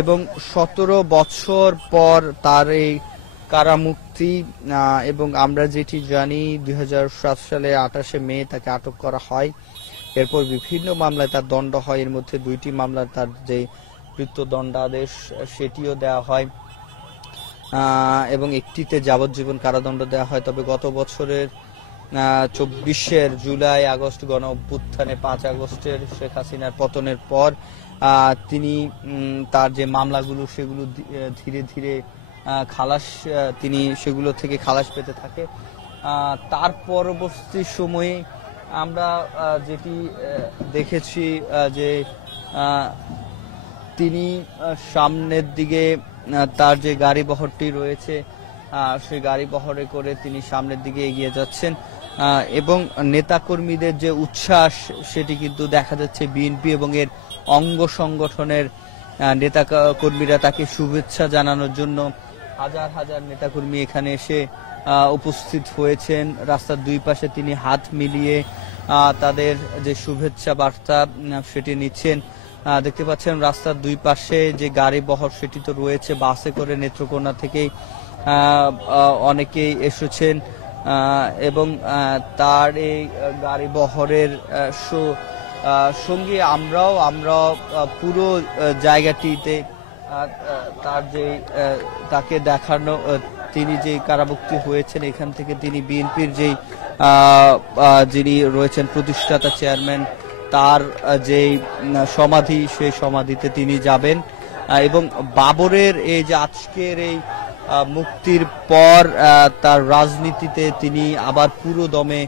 এবং 17 বছর পর তার এই কারামুক্তি। এবং আমরা যেটি জানি 2007 সালে 28শে মে তাকে আটক করা হয়, এরপর বিভিন্ন মামলায় তার দণ্ড হয়, এর মধ্যে 2টি মামলার তার যে মৃত্যুদণ্ডাদেশ সেটিও দেওয়া হয় এবং একটিতে যাবজ্জীবন কারাদণ্ড দেওয়া হয়। তবে গত বছরের 24 জুলাই আগস্ট গণ অভ্যুত্থানে 5 আগস্টের শেখ হাসিনার পতনের পর তিনি তার যে মামলাগুলো সেগুলো ধীরে ধীরে খালাস তিনি সেগুলো থেকে খালাস পেতে থাকে। তার পরবর্তী সময়ে আমরা যেটি দেখেছি যে তিনি সামনের দিকে তার যে গাড়ি বহরটি রয়েছে সেই গাড়ি বহরে করে তিনি সামনের দিকে এগিয়ে যাচ্ছেন এবং নেতাকর্মীদের যে উচ্ছ্বাস সেটি কিন্তু দেখা যাচ্ছে বিএনপি এবং এর অঙ্গ সংগঠনের নেতাকর্মীরা তাকে শুভেচ্ছা জানানোর জন্য হাজার হাজার নেতাকর্মী এখানে এসে উপস্থিত হয়েছেন। রাস্তার দুই পাশে তিনি হাত মিলিয়ে তাদের যে শুভেচ্ছা বার্তা সেটি নিচ্ছেন। দেখতে পাচ্ছেন রাস্তার দুই পাশে যে গাড়ি বহর সেটি তো রয়েছে, বাসে করে নেত্রকোনা থেকেই অনেকেই এসেছেন এবং তার এই গাড়ি বহরের সঙ্গে আমরা পুরো জায়গাটিতে তার যে তাকে দেখানো তিনি যে কারামুক্তি হয়েছেন এখান থেকে তিনি বিএনপির যেই যিনি রয়েছেন প্রতিষ্ঠাতা চেয়ারম্যান তার যে সমাধি সেই সমাধিতে তিনি যাবেন এবং বাবরের এই যে আজকের এই মুক্তির পর তার রাজনীতিতে তিনি আবার পুরো দমে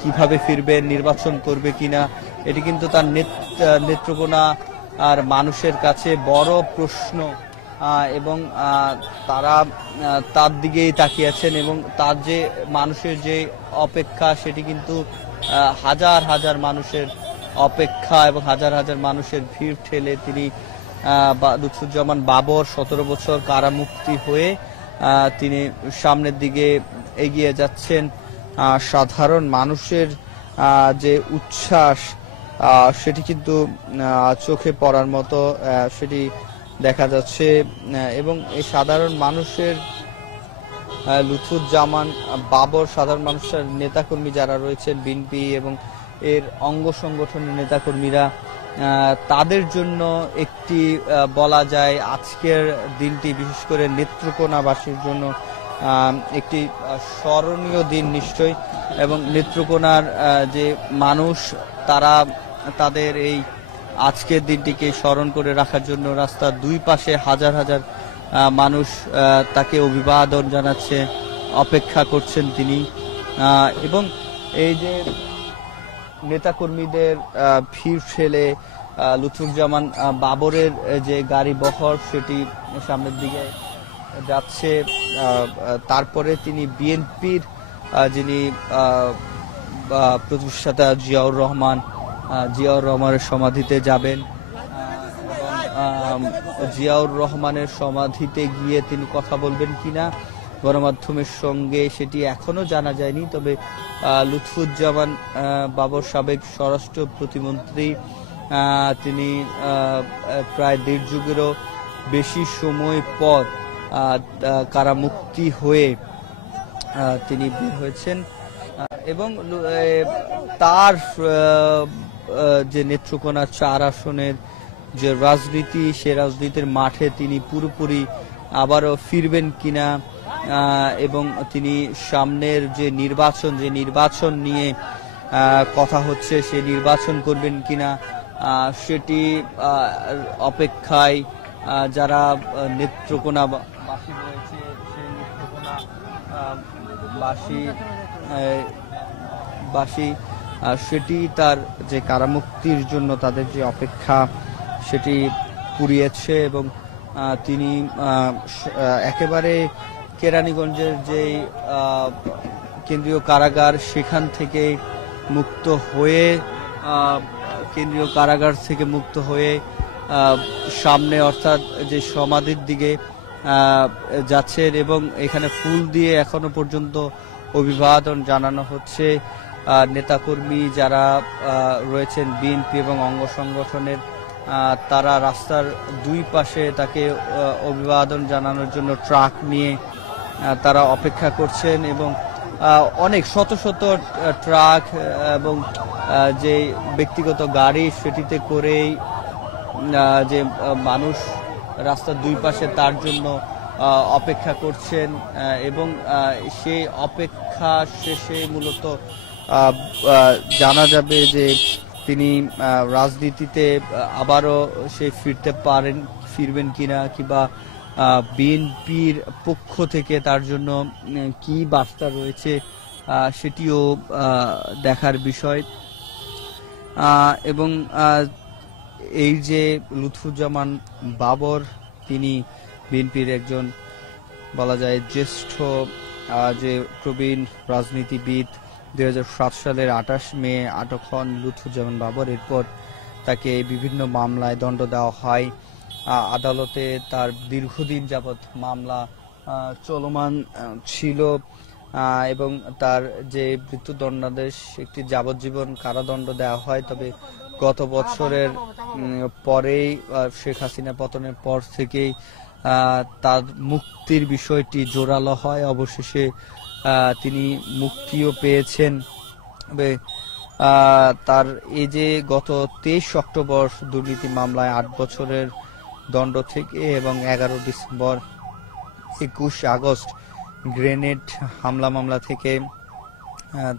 কিভাবে ফিরবেন, নির্বাচন করবে কিনা, এটি কিন্তু তার নেত্রকোনা আর মানুষের কাছে বড় প্রশ্ন এবং তারা তার দিকেই তাকিয়ে আছেন এবং তার যে মানুষের যে অপেক্ষা সেটি কিন্তু হাজার হাজার মানুষের অপেক্ষা এবং হাজার হাজার মানুষের ভিড় ঠেলে তিনি লুৎফুজ্জামান বাবর 17 বছর কারামুক্তি হয়ে তিনি সামনের দিকে এগিয়ে যাচ্ছেন। সাধারণ মানুষের যে উচ্ছ্বাস সেটি কিন্তু চোখে পড়ার মতো সেটি দেখা যাচ্ছে এবং এই সাধারণ মানুষের লুৎফুজ্জামান বাবর সাধারণ মানুষের নেতাকর্মী যারা রয়েছেন বিএনপি এবং এর অঙ্গ সংগঠনের নেতাকর্মীরা তাদের জন্য একটি বলা যায় আজকের দিনটি বিশেষ করে নেত্রকোনাবাসীর জন্য একটি স্মরণীয় দিন নিশ্চয়ই এবং নেত্রকোনার যে মানুষ তারা তাদের এই আজকের দিনটিকে স্মরণ করে রাখার জন্য রাস্তার দুই পাশে হাজার হাজার মানুষ তাকে অভিবাদন জানাচ্ছে, অপেক্ষা করছেন তিনি এবং এই যে নেতাকর্মীদের ভিড় ফেলে লুৎফুজ্জামান বাবরের যে গাড়ি বহর সেটি সামনের দিকে যাচ্ছে। তারপরে তিনি বিএনপির যিনি প্রতিষ্ঠাতা জিয়াউর রহমানের সমাধিতে যাবেন এবং জিয়াউর রহমানের সমাধিতে গিয়ে তিনি কথা বলবেন কিনা গণমাধ্যমের সঙ্গে সেটি এখনো জানা যায়নি। তবে লুৎফুজ্জামান বাবর সাবেক স্বরাষ্ট্র প্রতিমন্ত্রী তিনি প্রায় 1.5 যুগেরও বেশি সময় পর কারামুক্তি হয়ে তিনি বের হয়েছেন এবং তার যে নেত্রকোনা 4 আসনের যে রাজনীতি সে রাজনীতির মাঠে তিনি পুরোপুরি আবারও ফিরবেন কিনা এবং তিনি সামনের যে নির্বাচন নিয়ে কথা হচ্ছে সে নির্বাচন করবেন কিনা সেটি অপেক্ষায় যারা নেত্রকোনাবাসী রয়েছে সেই নেত্রকোনাবাসী সেটি তার যে কারামুক্তির জন্য তাদের যে অপেক্ষা সেটি পুরিয়েছে এবং তিনি একেবারে কেরানীগঞ্জের যে কেন্দ্রীয় কারাগার সেখান থেকে মুক্ত হয়ে কেন্দ্রীয় কারাগার থেকে মুক্ত হয়ে সামনে অর্থাৎ যে সমাধির দিকে যাচ্ছেন এবং এখানে ফুল দিয়ে এখনো পর্যন্ত অভিবাদন জানানো হচ্ছে। নেতাকর্মী যারা রয়েছেন বিএনপি এবং অঙ্গ সংগঠনের তারা রাস্তার দুই পাশে তাকে অভিবাদন জানানোর জন্য ট্রাক নিয়ে তারা অপেক্ষা করছেন এবং অনেক শত শত ট্রাক এবং যে ব্যক্তিগত গাড়ি সেটিতে করেই যে মানুষ রাস্তার দুই পাশে তার জন্য অপেক্ষা করছেন এবং সেই অপেক্ষা শেষে মূলত জানা যাবে যে তিনি রাজনীতিতে আবারও সে ফিরবেন কিনা কিংবা বিএনপির পক্ষ থেকে তার জন্য কি বার্তা রয়েছে সেটিও দেখার বিষয়। এবং এই যে লুৎফুজ্জামান বাবর তিনি বিএনপির একজন বলা যায় জ্যেষ্ঠ যে প্রবীণ রাজনীতিবিদ। 2007 সালের 28 মে আটক হন লুৎফুজ্জামান বাবর। এরপর তাকে বিভিন্ন মামলায় দণ্ড দেওয়া হয়। আদালতে তার দীর্ঘদিন যাবৎ মামলা চলমান ছিল এবং তার যে মৃত্যুদণ্ডাদেশ একটি যাবজ্জীবন কারাদণ্ড দেওয়া হয়। তবে গত বছরের পরেই শেখ হাসিনা পতনের পর থেকেই তার মুক্তির বিষয়টি জোরালো হয়। অবশেষে তিনি মুক্তিও পেয়েছেন। তার এই যে গত 23 অক্টোবর দুর্নীতি মামলায় 8 বছরের দণ্ড থেকে এবং 11 ডিসেম্বর 21 আগস্ট গ্রেনেড হামলা মামলা থেকে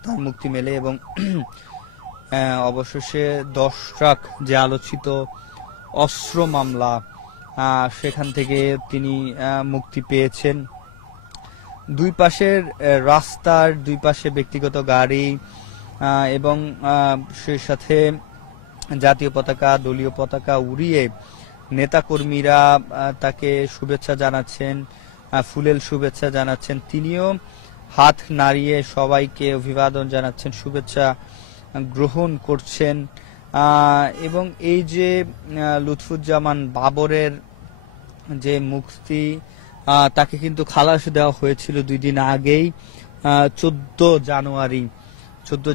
তার মুক্তি মেলে এবং অবশেষে 10 ট্রাক যে আলোচিত অস্ত্র মামলা সেখান থেকে তিনি মুক্তি পেয়েছেন। দুই পাশের রাস্তার দুই পাশে ব্যক্তিগত গাড়ি এবং সেই সাথে জাতীয় পতাকা দলীয় পতাকা উড়িয়ে নেতাকর্মীরা তাকে শুভেচ্ছা জানাচ্ছেন, ফুলেল শুভেচ্ছা জানাচ্ছেন। তিনিও হাত নাড়িয়ে সবাইকে অভিবাদন জানাচ্ছেন, শুভেচ্ছা গ্রহণ করছেন। এবং এই যে লুৎফুজ্জামান বাবরের যে মুক্তি তাকে কিন্তু খালাস দেওয়া হয়েছিল 2 দিন আগেই 14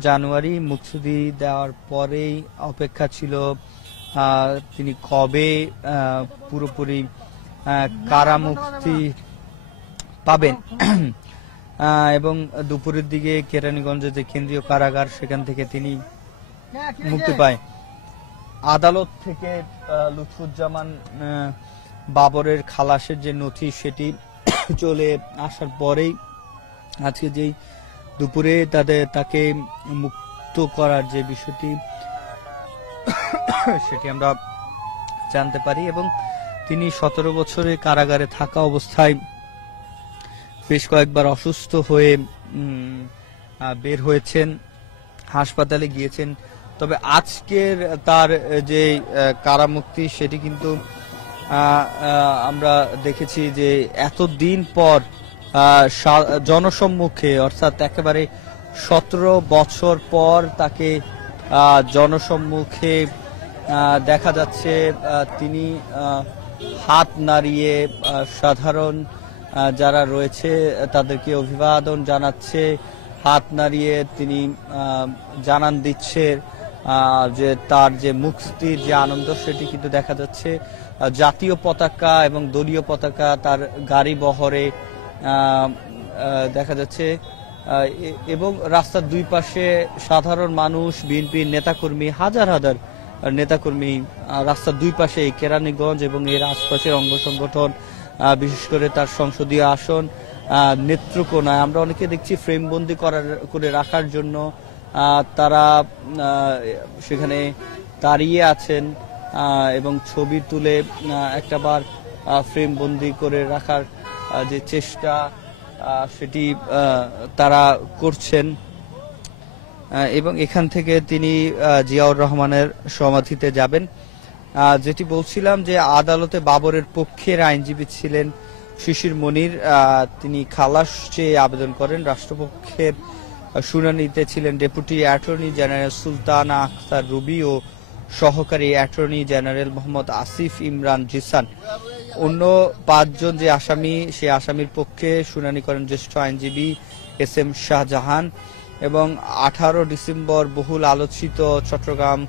জানুয়ারি মুক্তি দেওয়ার পরেই অপেক্ষা ছিল তিনি কবে পুরোপুরি কারামুক্তি পাবেন। এবং দুপুরের দিকে কেরানীগঞ্জে যে কেন্দ্রীয় কারাগার সেখান থেকে তিনি মুক্তি পায়। আদালত থেকে লুৎফুজ্জামান বাবরের খালাসের যে নথি সেটি চলে আসার পরেই আজকে যেই দুপুরে তাকে মুক্ত করার যে বিষয়টি সেটি আমরা জানতে পারি। এবং তিনি 17 বছরের কারাগারে থাকা অবস্থায় বেশ কয়েকবার অসুস্থ হয়ে বের হয়েছেন, হাসপাতালে গিয়েছেন। তবে আজকের তার যে কারামুক্তি সেটি কিন্তু আমরা দেখেছি যে এতদিন পর জনসম্মুখে অর্থাৎ একেবারে 17 বছর পর তাকে জনসম্মুখে দেখা যাচ্ছে। তিনি হাত নাড়িয়ে সাধারণ যারা রয়েছে তাদেরকে অভিবাদন জানাচ্ছে, হাত নাড়িয়ে তিনি জানান দিচ্ছে যে তার যে মুক্তির যে আনন্দ সেটি কিন্তু দেখা যাচ্ছে। জাতীয় পতাকা এবং দলীয় পতাকা তার গাড়ি বহরে দেখা যাচ্ছে এবং রাস্তার দুই পাশে সাধারণ মানুষ, বিএনপির নেতাকর্মী, হাজার হাজার নেতাকর্মী রাস্তার দুই পাশে কেরানীগঞ্জ এবং এর আশপাশের অঙ্গ সংগঠন, বিশেষ করে তার সংসদীয় আসন নেত্রকোনায় আমরা অনেকে দেখছি ফ্রেমবন্দি করে রাখার জন্য তারা সেখানে দাঁড়িয়ে আছেন এবং ছবি তুলে একটাবার ফ্রেমবন্দি করে রাখার যে চেষ্টা সেটি তারা করছেন। এবং এখান থেকে তিনি জিয়াউর রহমানের সমাধিতে যাবেন। যেটি বলছিলাম যে আদালতে বাবরের পক্ষের আইনজীবী ছিলেন শিশির মনির, তিনি খালাস চেয়ে আবেদন করেন। রাষ্ট্রপক্ষের শুনানিতে ছিলেন deputy attorney general Sultana Akhtar Ruby ও সহকারী অ্যাটর্নি জেনারেল মোহাম্মদ আসিফ ইমরান জিসান। অন্য 5 জন যে আসামি, সে আসামির পক্ষে শুনানি করেন জ্যেষ্ঠ আইনজীবী SM শাহজাহান। এবং 18 ডিসেম্বর বহুল আলোচিত চট্টগ্রাম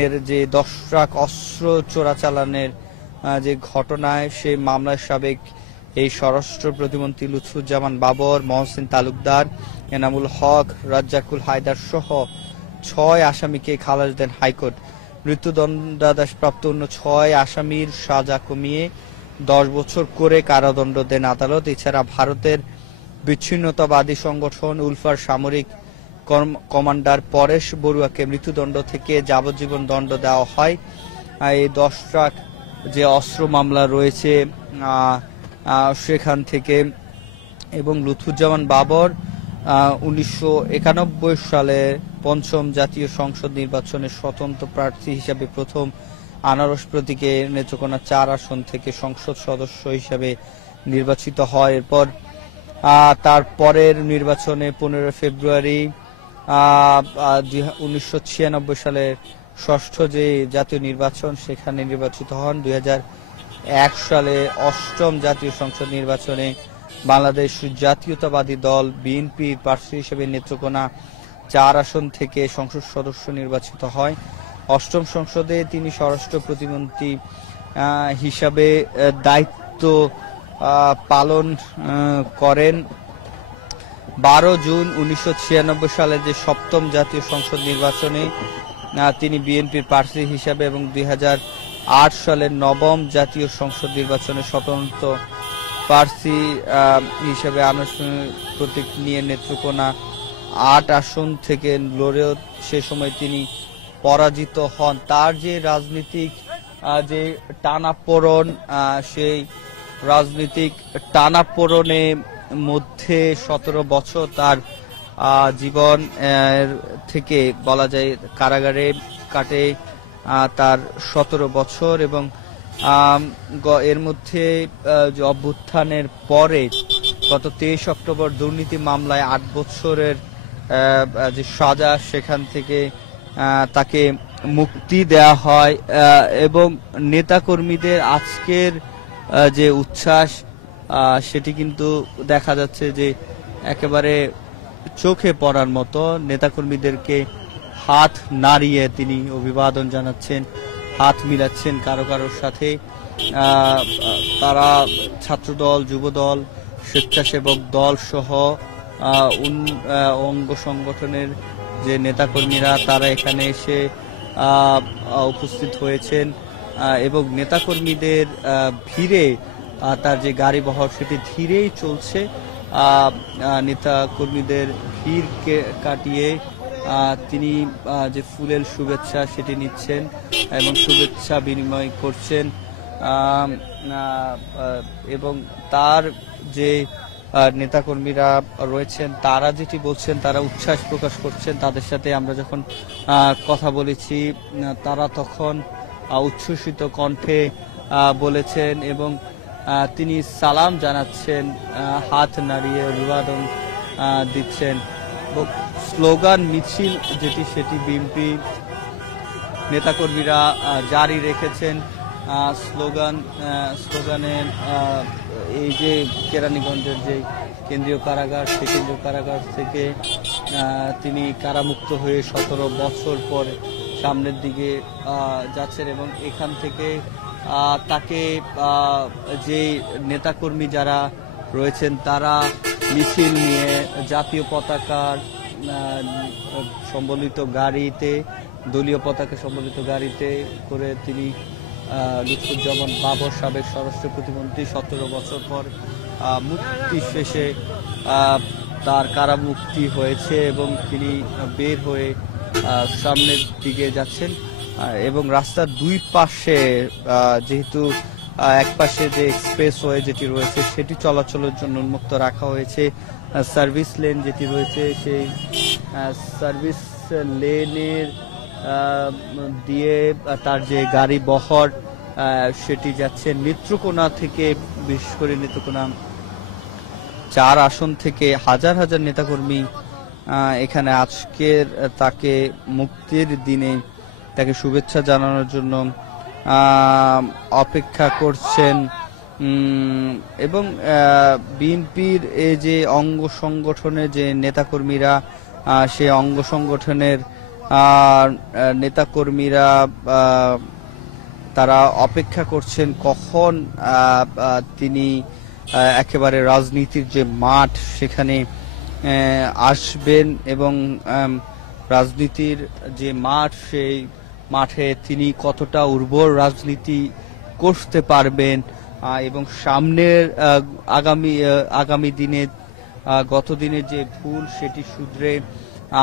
এর যে 10 ট্রাক অস্ত্র চোরাচালানের যে ঘটনায়, সেই মামলার সাবেক এই স্বরাষ্ট্র প্রতিমন্ত্রী লুৎফুজ্জামান বাবর, মহসিন তালুকদার, এনামুল হক, রাজ্জাকুল হায়দার সহ 6 আসামিকে খালাস দেন হাইকোর্ট। মৃত্যুদণ্ডাদেশপ্রাপ্ত অন্য 6 আসামির সাজা কমিয়ে 10 বছর করে কারাদণ্ড দেন আদালত। এছাড়া ভারতের বিচ্ছিন্নতাবাদী সংগঠন উলফার সামরিক কমান্ডার পরেশ বড়ুয়াকে মৃত্যুদণ্ড থেকে যাবজ্জীবন দণ্ড দেওয়া হয়। এই 10 ট্রাক যে অস্ত্র মামলা রয়েছে সেখান থেকে। এবং লুৎফুজ্জামান বাবর 1991 সালে 5ম জাতীয় সংসদ নির্বাচনে স্বতন্ত্র প্রার্থী হিসাবে প্রথম আনারস প্রতীকে নেত্রকোনা 4 আসন থেকে সংসদ সদস্য হিসাবে নির্বাচিত হয়। এরপর তার পরের নির্বাচনে 15 ফেব্রুয়ারি 1996 সালে 6ষ্ঠ যে জাতীয় নির্বাচন, সেখানে নির্বাচিত হন। 2001 সালে 8ম জাতীয় সংসদ নির্বাচনে বাংলাদেশ জাতীয়তাবাদী দল বিএনপি প্রার্থী হিসেবে নেত্রকোনা 4 আসন থেকে সংসদ সদস্য নির্বাচিত হয়। 8ম সংসদে তিনি স্বরাষ্ট্র প্রতিমন্ত্রী হিসাবে দায়িত্ব পালন করেন। 12 জুন 1996 সালে যে 7ম জাতীয় সংসদ নির্বাচনে তিনি বিএনপির প্রার্থী হিসাবে এবং 2008 সালের 9ম জাতীয় সংসদ নির্বাচনে স্বতন্ত্র প্রার্থী হিসাবে আনুষ্ঠানিক প্রতীক নিয়ে নেত্রকোনা 8 আসন থেকে লড়েও সে সময় তিনি পরাজিত হন। তার যে রাজনৈতিক যে টানাপোড়েন, সেই রাজনৈতিক টানাপোড়েনে মধ্যে 17 বছর তার জীবন থেকে বলা যায় কারাগারে কাটে তার 17 বছর। এবং এর মধ্যে অভ্যুত্থানের পরে গত 23 অক্টোবর দুর্নীতি মামলায় 8 বছরের যে সাজা, সেখান থেকে তাকে মুক্তি দেয়া হয়। এবং নেতাকর্মীদের আজকের যে উচ্ছ্বাস, সেটি কিন্তু দেখা যাচ্ছে যে একেবারে চোখে পড়ার মতো। নেতাকর্মীদেরকে হাত নাড়িয়ে তিনি অভিবাদন জানাচ্ছেন, হাত মিলাচ্ছেন কারো কারোর সাথে। তারা ছাত্রদল, যুবদল, স্বেচ্ছাসেবক দল সহ অঙ্গ সংগঠনের যে নেতাকর্মীরা, তারা এখানে এসে উপস্থিত হয়েছেন। এবং নেতাকর্মীদের ভিড়ে তার যে গাড়ি বহর, সেটি ধীরেই চলছে। নেতাকর্মীদের ভিড় কাটিয়ে তিনি যে ফুলের শুভেচ্ছা সেটি নিচ্ছেন এবং শুভেচ্ছা বিনিময় করছেন। এবং তার যে নেতাকর্মীরা রয়েছেন, তারা যেটি বলছেন, তারা উচ্ছ্বাস প্রকাশ করছেন। তাদের সাথে আমরা যখন কথা বলেছি, তারা তখন উচ্ছ্বসিত কণ্ঠে বলেছেন এবং তিনি সালাম জানাচ্ছেন, হাত নাড়িয়ে অভিবাদন দিচ্ছেন। স্লোগান মিছিল যেটি, সেটি বিএনপি নেতাকর্মীরা জারি রেখেছেন। স্লোগানে এই যে কেরানীগঞ্জের যে কেন্দ্রীয় কারাগার, সেই কেন্দ্রীয় কারাগার থেকে তিনি কারামুক্ত হয়ে 17 বছর পর সামনের দিকে যাচ্ছেন। এবং এখান থেকে তাকে যে নেতাকর্মী যারা রয়েছেন, তারা মিছিল নিয়ে জাতীয় পতাকার সম্বলিত গাড়িতে, দলীয় পতাকা সম্বলিত গাড়িতে করে তিনি লুৎফুজ্জামান বাবর, সাবেক স্বরাষ্ট্র প্রতিমন্ত্রী, 17 বছর পর মুক্তি শেষে তার কারামুক্তি হয়েছে এবং তিনি বের হয়ে সামনের দিকে যাচ্ছেন। এবং রাস্তার দুই পাশে, যেহেতু এক পাশে যে এক্সপ্রেসওয়ে যেটি রয়েছে, সেটি চলাচলের জন্য উন্মুক্ত রাখা হয়েছে। সার্ভিস লেন যেটি রয়েছে, সেই সার্ভিস লেনের দিয়ে তার যে গাড়ি বহর সেটি যাচ্ছে নেত্রকোনা থেকে, বিশেষ করে নেত্রকোনা 4 আসন থেকে হাজার হাজার নেতাকর্মী এখানে আজকের তাকে মুক্তির দিনে তাকে শুভেচ্ছা জানানোর জন্য অপেক্ষা করছেন। এবং বিএনপির এই যে অঙ্গ সংগঠনের যে নেতাকর্মীরা, সেই অঙ্গ সংগঠনের নেতাকর্মীরা তারা অপেক্ষা করছেন কখন তিনি একেবারে রাজনীতির যে মাঠ সেখানে আসবেন এবং রাজনীতির যে মাঠ সেই মাঠে তিনি কতটা উর্বর রাজনীতি করতে পারবেন এবং সামনের আগামী দিনে গত দিনের যে ভুল সেটি শুধরে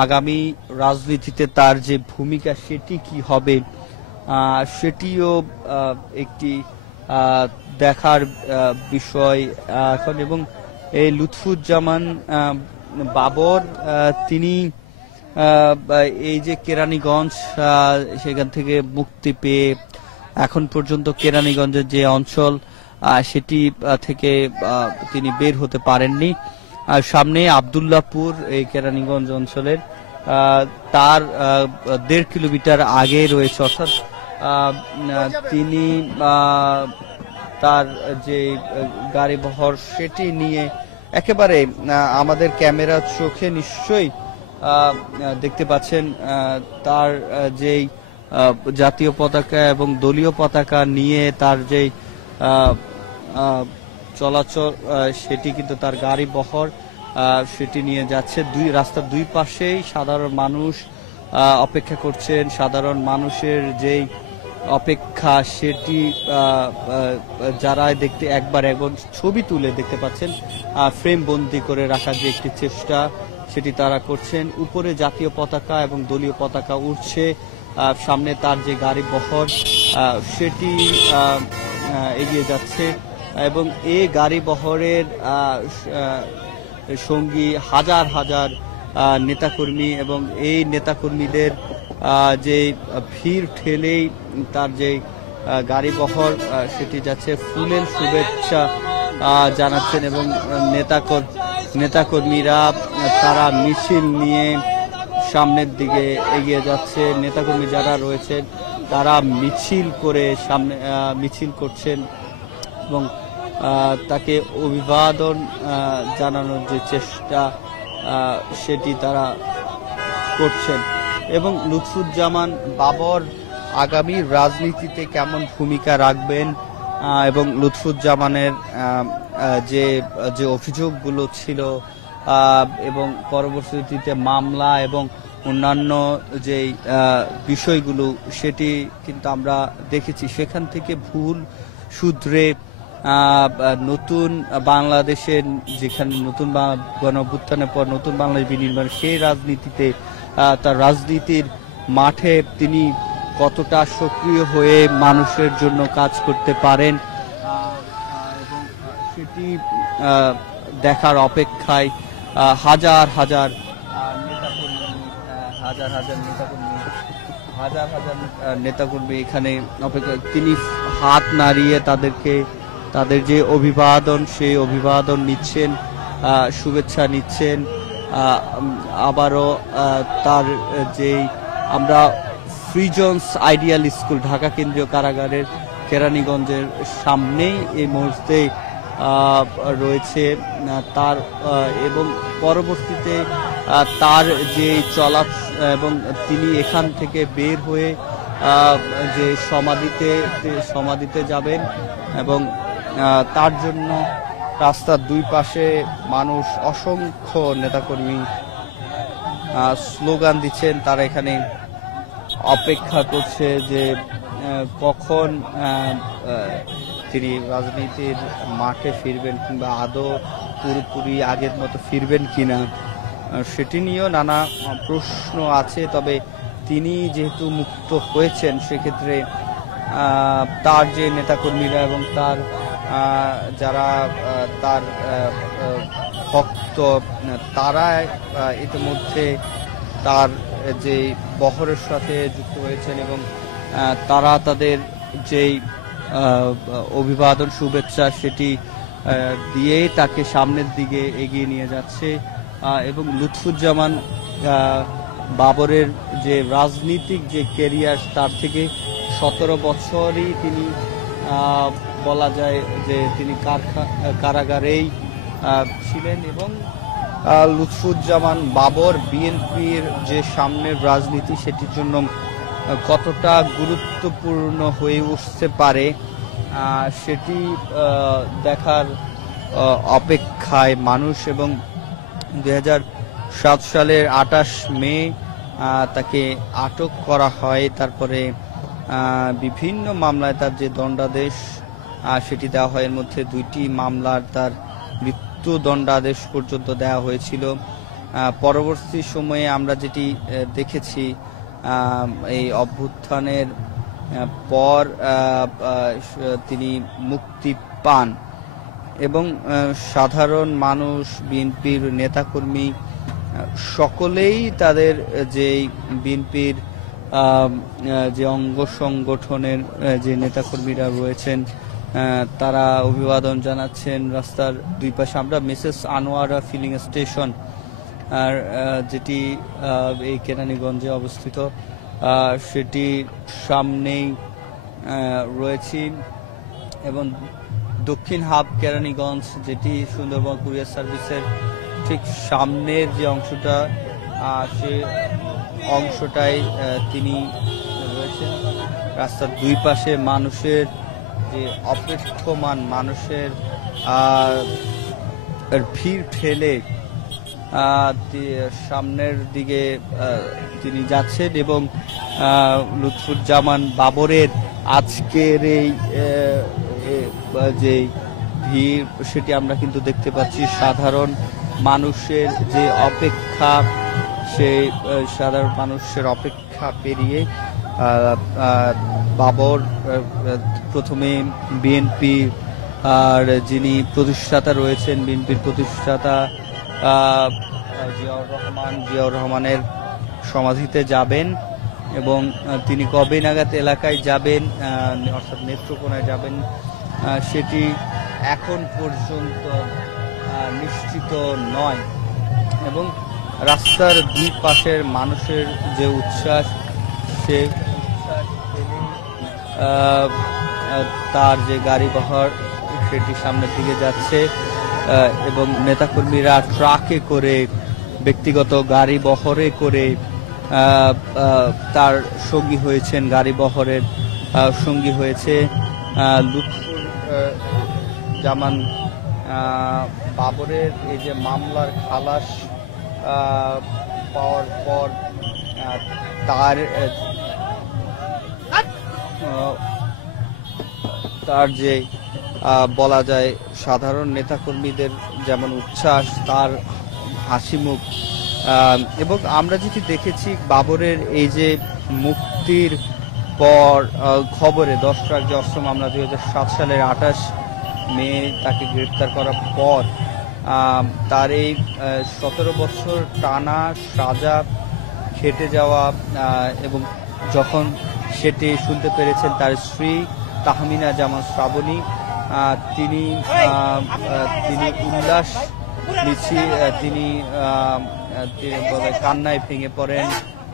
আগামী রাজনীতিতে তার যে ভূমিকা সেটি কি হবে সেটিও একটি দেখার বিষয় এখন। এবং এই লুৎফুজ্জামান বাবর তিনি এই যে কেরানীগঞ্জ সেখান থেকে মুক্তি পেয়ে এখন পর্যন্ত কেরানীগঞ্জের যে অঞ্চল সেটি থেকে তিনি বের হতে পারেননি। সামনে আব্দুল্লাহপুর এই কেরানীগঞ্জ অঞ্চলের তার 1.5 কিলোমিটার আগে রয়েছে, অর্থাৎ তিনি তার যে গাড়ি বহর সেটি নিয়ে একেবারে আমাদের ক্যামেরার চোখে নিশ্চয়ই দেখতে পাচ্ছেন তার যেই জাতীয় পতাকা এবং দলীয় পতাকা নিয়ে তার যেই চলাচল সেটি কিন্তু তার গাড়ি বহর সেটি নিয়ে যাচ্ছে। রাস্তার দুই পাশেই সাধারণ মানুষ অপেক্ষা করছেন। সাধারণ মানুষের যেই অপেক্ষা সেটি যারা দেখতে একবার ছবি তুলে দেখতে পাচ্ছেন, ফ্রেম বন্দি করে রাখার যে একটি চেষ্টা সেটি তারা করছেন। উপরে জাতীয় পতাকা এবং দলীয় পতাকা উঠছে, সামনে তার যে গাড়ি বহর সেটি এগিয়ে যাচ্ছে এবং এই গাড়ি বহরের সঙ্গী হাজার হাজার নেতাকর্মী এবং এই নেতাকর্মীদের যে ভিড় ঠেলেই তার যে গাড়ি বহর সেটি যাচ্ছে। ফুলের শুভেচ্ছা জানাচ্ছেন এবং নেতাকর্মীরা তারা মিছিল নিয়ে সামনের দিকে এগিয়ে যাচ্ছে। নেতাকর্মী যারা রয়েছেন তারা মিছিল করছেন এবং তাকে অভিবাদন জানানোর যে চেষ্টা সেটি তারা করছেন। এবং লুৎফুজ্জামান বাবর আগামী রাজনীতিতে কেমন ভূমিকা রাখবেন এবং লুৎফুজ্জামানের যে অভিযোগগুলো ছিল এবং পরবর্তীতে মামলা এবং অন্যান্য যে বিষয়গুলো সেটি কিন্তু আমরা দেখেছি, সেখান থেকে ভুল শুধরে নতুন বাংলাদেশের যেখানে নতুন গণঅভ্যুত্থানের পর নতুন বাংলাদেশ বিনির্মাণ, সেই রাজনীতিতে তার রাজনীতির মাঠে তিনি কতটা সক্রিয় হয়ে মানুষের জন্য কাজ করতে পারেন এবং সেটি দেখার অপেক্ষায় হাজার হাজার নেতাকর্মী এখানে অপেক্ষা। তিনি হাত নাড়িয়ে তাদের যে অভিবাদন সেই অভিবাদন নিচ্ছেন, শুভেচ্ছা নিচ্ছেন। আবারও তার যেই আমরা ফ্রিজন্স আইডিয়াল স্কুল ঢাকা কেন্দ্রীয় কারাগারের কেরানীগঞ্জের সামনেই এই মুহূর্তে রয়েছে তার এবং পরবর্তীতে তার যে এবং তিনি এখান থেকে বের হয়ে যে সমাধিতে যাবেন এবং তার জন্য রাস্তার দুই পাশে মানুষ অসংখ্য নেতাকর্মী স্লোগান দিচ্ছেন। তারা এখানে অপেক্ষা করছে যে কখন তিনি রাজনীতির মাঠে ফিরবেন কিংবা আদৌ পুরোপুরি আগের মতো ফিরবেন কিনা সেটি নিয়েও নানা প্রশ্ন আছে। তবে তিনি যেহেতু মুক্ত হয়েছেন সেক্ষেত্রে তার যে নেতাকর্মীরা এবং তার যারা তার ভক্ত তারা ইতিমধ্যে তার যে বহরের সাথে যুক্ত হয়েছেন এবং তারা তাদের যেই অভিবাদন শুভেচ্ছা সেটি দিয়েই তাকে সামনের দিকে এগিয়ে নিয়ে যাচ্ছে এবং লুৎফুজ্জামান বাবরের যে রাজনীতিক যে ক্যারিয়ার তার থেকে 17 বছরই তিনি বলা যায় যে তিনি কারাগারেই ছিলেন এবং লুৎফুজ্জামান বাবর বিএনপির যে সামনের রাজনীতি সেটির জন্য কতটা গুরুত্বপূর্ণ হয়ে উঠতে পারে সেটি দেখার অপেক্ষায় মানুষ। এবং 2007 সালের 28 মে তাকে আটক করা হয়, তারপরে বিভিন্ন মামলায় তার যে দণ্ডাদেশ সেটি দেওয়া হয়। এর মধ্যে 2টি মামলার তার মৃত্যু দণ্ডাদেশ পর্যন্ত দেওয়া হয়েছিল। পরবর্তী সময়ে আমরা যেটি দেখেছি এই অভ্যুত্থানের পর তিনি মুক্তি পান এবং সাধারণ মানুষ, বিএনপির নেতাকর্মী সকলেই তাদের যে বিএনপির যে অঙ্গ সংগঠনের যে নেতাকর্মীরা রয়েছেন তারা অভিবাদন জানাচ্ছেন। রাস্তার দুই পাশে আমরা মিসেস আনোয়ারা ফিলিং স্টেশন আর যেটি এই কেরানীগঞ্জে অবস্থিত সেটি সামনেই রয়েছি এবং দক্ষিণ হাব কেরানীগঞ্জ যেটি সুন্দরবন কুরিয়ার সার্ভিসের ঠিক সামনের যে অংশটা সে অংশটাই তিনি রয়েছেন। রাস্তার দুই পাশে মানুষের যে অপেক্ষমান মানুষের ভিড় ঠেলে সামনের দিকে তিনি যাচ্ছেন এবং লুৎফুজ্জামান বাবরের আজকের এই যে ভিড় সেটি আমরা কিন্তু দেখতে পাচ্ছি। সাধারণ মানুষের যে অপেক্ষা সেই সাধারণ মানুষের অপেক্ষা পেরিয়ে বাবর প্রথমে বিএনপি আর যিনি প্রতিষ্ঠাতা রয়েছেন বিএনপির প্রতিষ্ঠাতা জিয়াউর রহমানের সমাধিতে যাবেন এবং তিনি কবে নাগাদ এলাকায় যাবেন অর্থাৎ নেত্রকোনায় যাবেন সেটি এখন পর্যন্ত নিশ্চিত নয় এবং রাস্তার দুই পাশের মানুষের যে উচ্ছ্বাস সে তার যে গাড়ি বহর সেটি সামনের দিকে যাচ্ছে এবং নেতাকর্মীরা ট্রাকে করে ব্যক্তিগত গাড়ি বহরে করে তার সঙ্গী হয়েছেন, গাড়ি বহরের সঙ্গী হয়েছে লুৎফুজ্জামান বাবরের এই যে মামলার খালাস পাওয়ার পর তার যে বলা যায় সাধারণ নেতাকর্মীদের যেমন উচ্ছ্বাস, তার হাসিমুখ এবং আমরা যেটি দেখেছি বাবরের এই যে মুক্তির পর খবরে 10 ট্রাক যে অস্ত্র মামলা 2007 সালের 28 মে তাকে গ্রেপ্তার করার পর তার এই 17 বছর টানা সাজা খেটে যাওয়া এবং যখন সেটি শুনতে পেরেছেন তার স্ত্রী তাহমিনা জামান শ্রাবণী তিনি উল্লাস মিছিল তিনি কান্নায় ভেঙে পড়েন।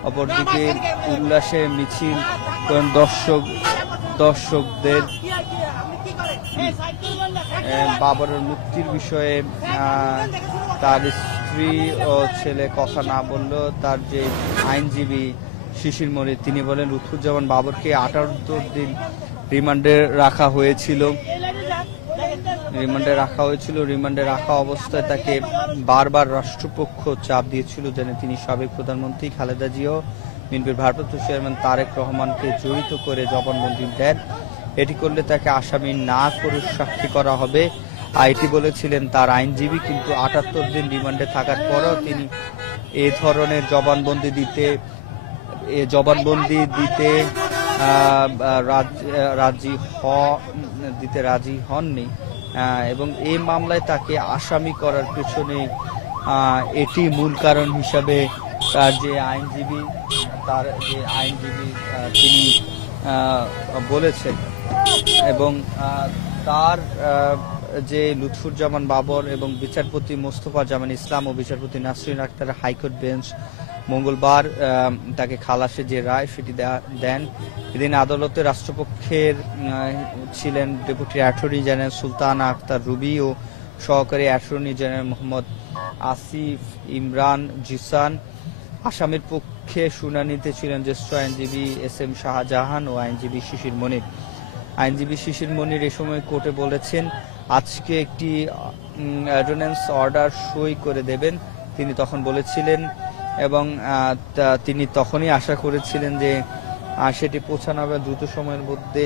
অপরদিকে উল্লাসে মিছিল করেন দর্শকদের বাবরের মুক্তির বিষয়ে তার স্ত্রী ও ছেলে কথা না বললেও তার যে আইনজীবী শিশির মনি তিনি বলেন লুৎফুজ্জামান বাবরকে 78 দিন রিমান্ডে রাখা হয়েছিল। রিমান্ডে রাখা অবস্থায় তাকে বারবার রাষ্ট্রপক্ষ চাপ দিয়েছিল যেন তিনি সাবেক প্রধানমন্ত্রী খালেদা জিয়া বিএনপির ভারপ্রাপ্ত চেয়ারম্যান তারেক রহমানকে জড়িত করে জবানবন্দি দেন। এটি করলে তাকে আসামি না করে সাক্ষী করা হবে এটি বলেছিলেন তার আইনজীবী। কিন্তু 78 দিন রিমান্ডে থাকার পরেও তিনি এ ধরনের জবানবন্দি দিতে রাজি হননি এবং এই মামলায় তাকে আসামি করার পেছনে এটি মূল কারণ হিসাবে তার যে আইনজীবী তার যে আইনজীবী তিনি বলেছেন, এবং তার যে লুৎফুজ্জামান বাবর এবং বিচারপতি মোস্তফা জামান ইসলাম ও বিচারপতি নাসরিন আক্তার হাইকোর্ট বেঞ্চ মঙ্গলবার তাকে খালাসে যে রায় সেটি দেন। এদিন আদালতে রাষ্ট্রপক্ষের ছিলেন deputy attorney general Sultana Akhtar Ruby ও সহকারী অ্যাটর্নি জেনারেল মোহাম্মদ আসিফ ইমরান জিসান। আসামির পক্ষে শুনানিতে ছিলেন জ্যেষ্ঠ আইনজীবী SM শাহজাহান ও আইনজীবী শিশির মনির। আইনজীবী শিশির মনির এ সময় কোর্টে বলেছেন, আজকে একটি অর্ডিন্যান্স অর্ডার সই করে দেবেন তিনি তখন বলেছিলেন, এবং তিনি তখনই আশা করেছিলেন যে সেটি পৌঁছানো হবে দ্রুত সময়ের মধ্যে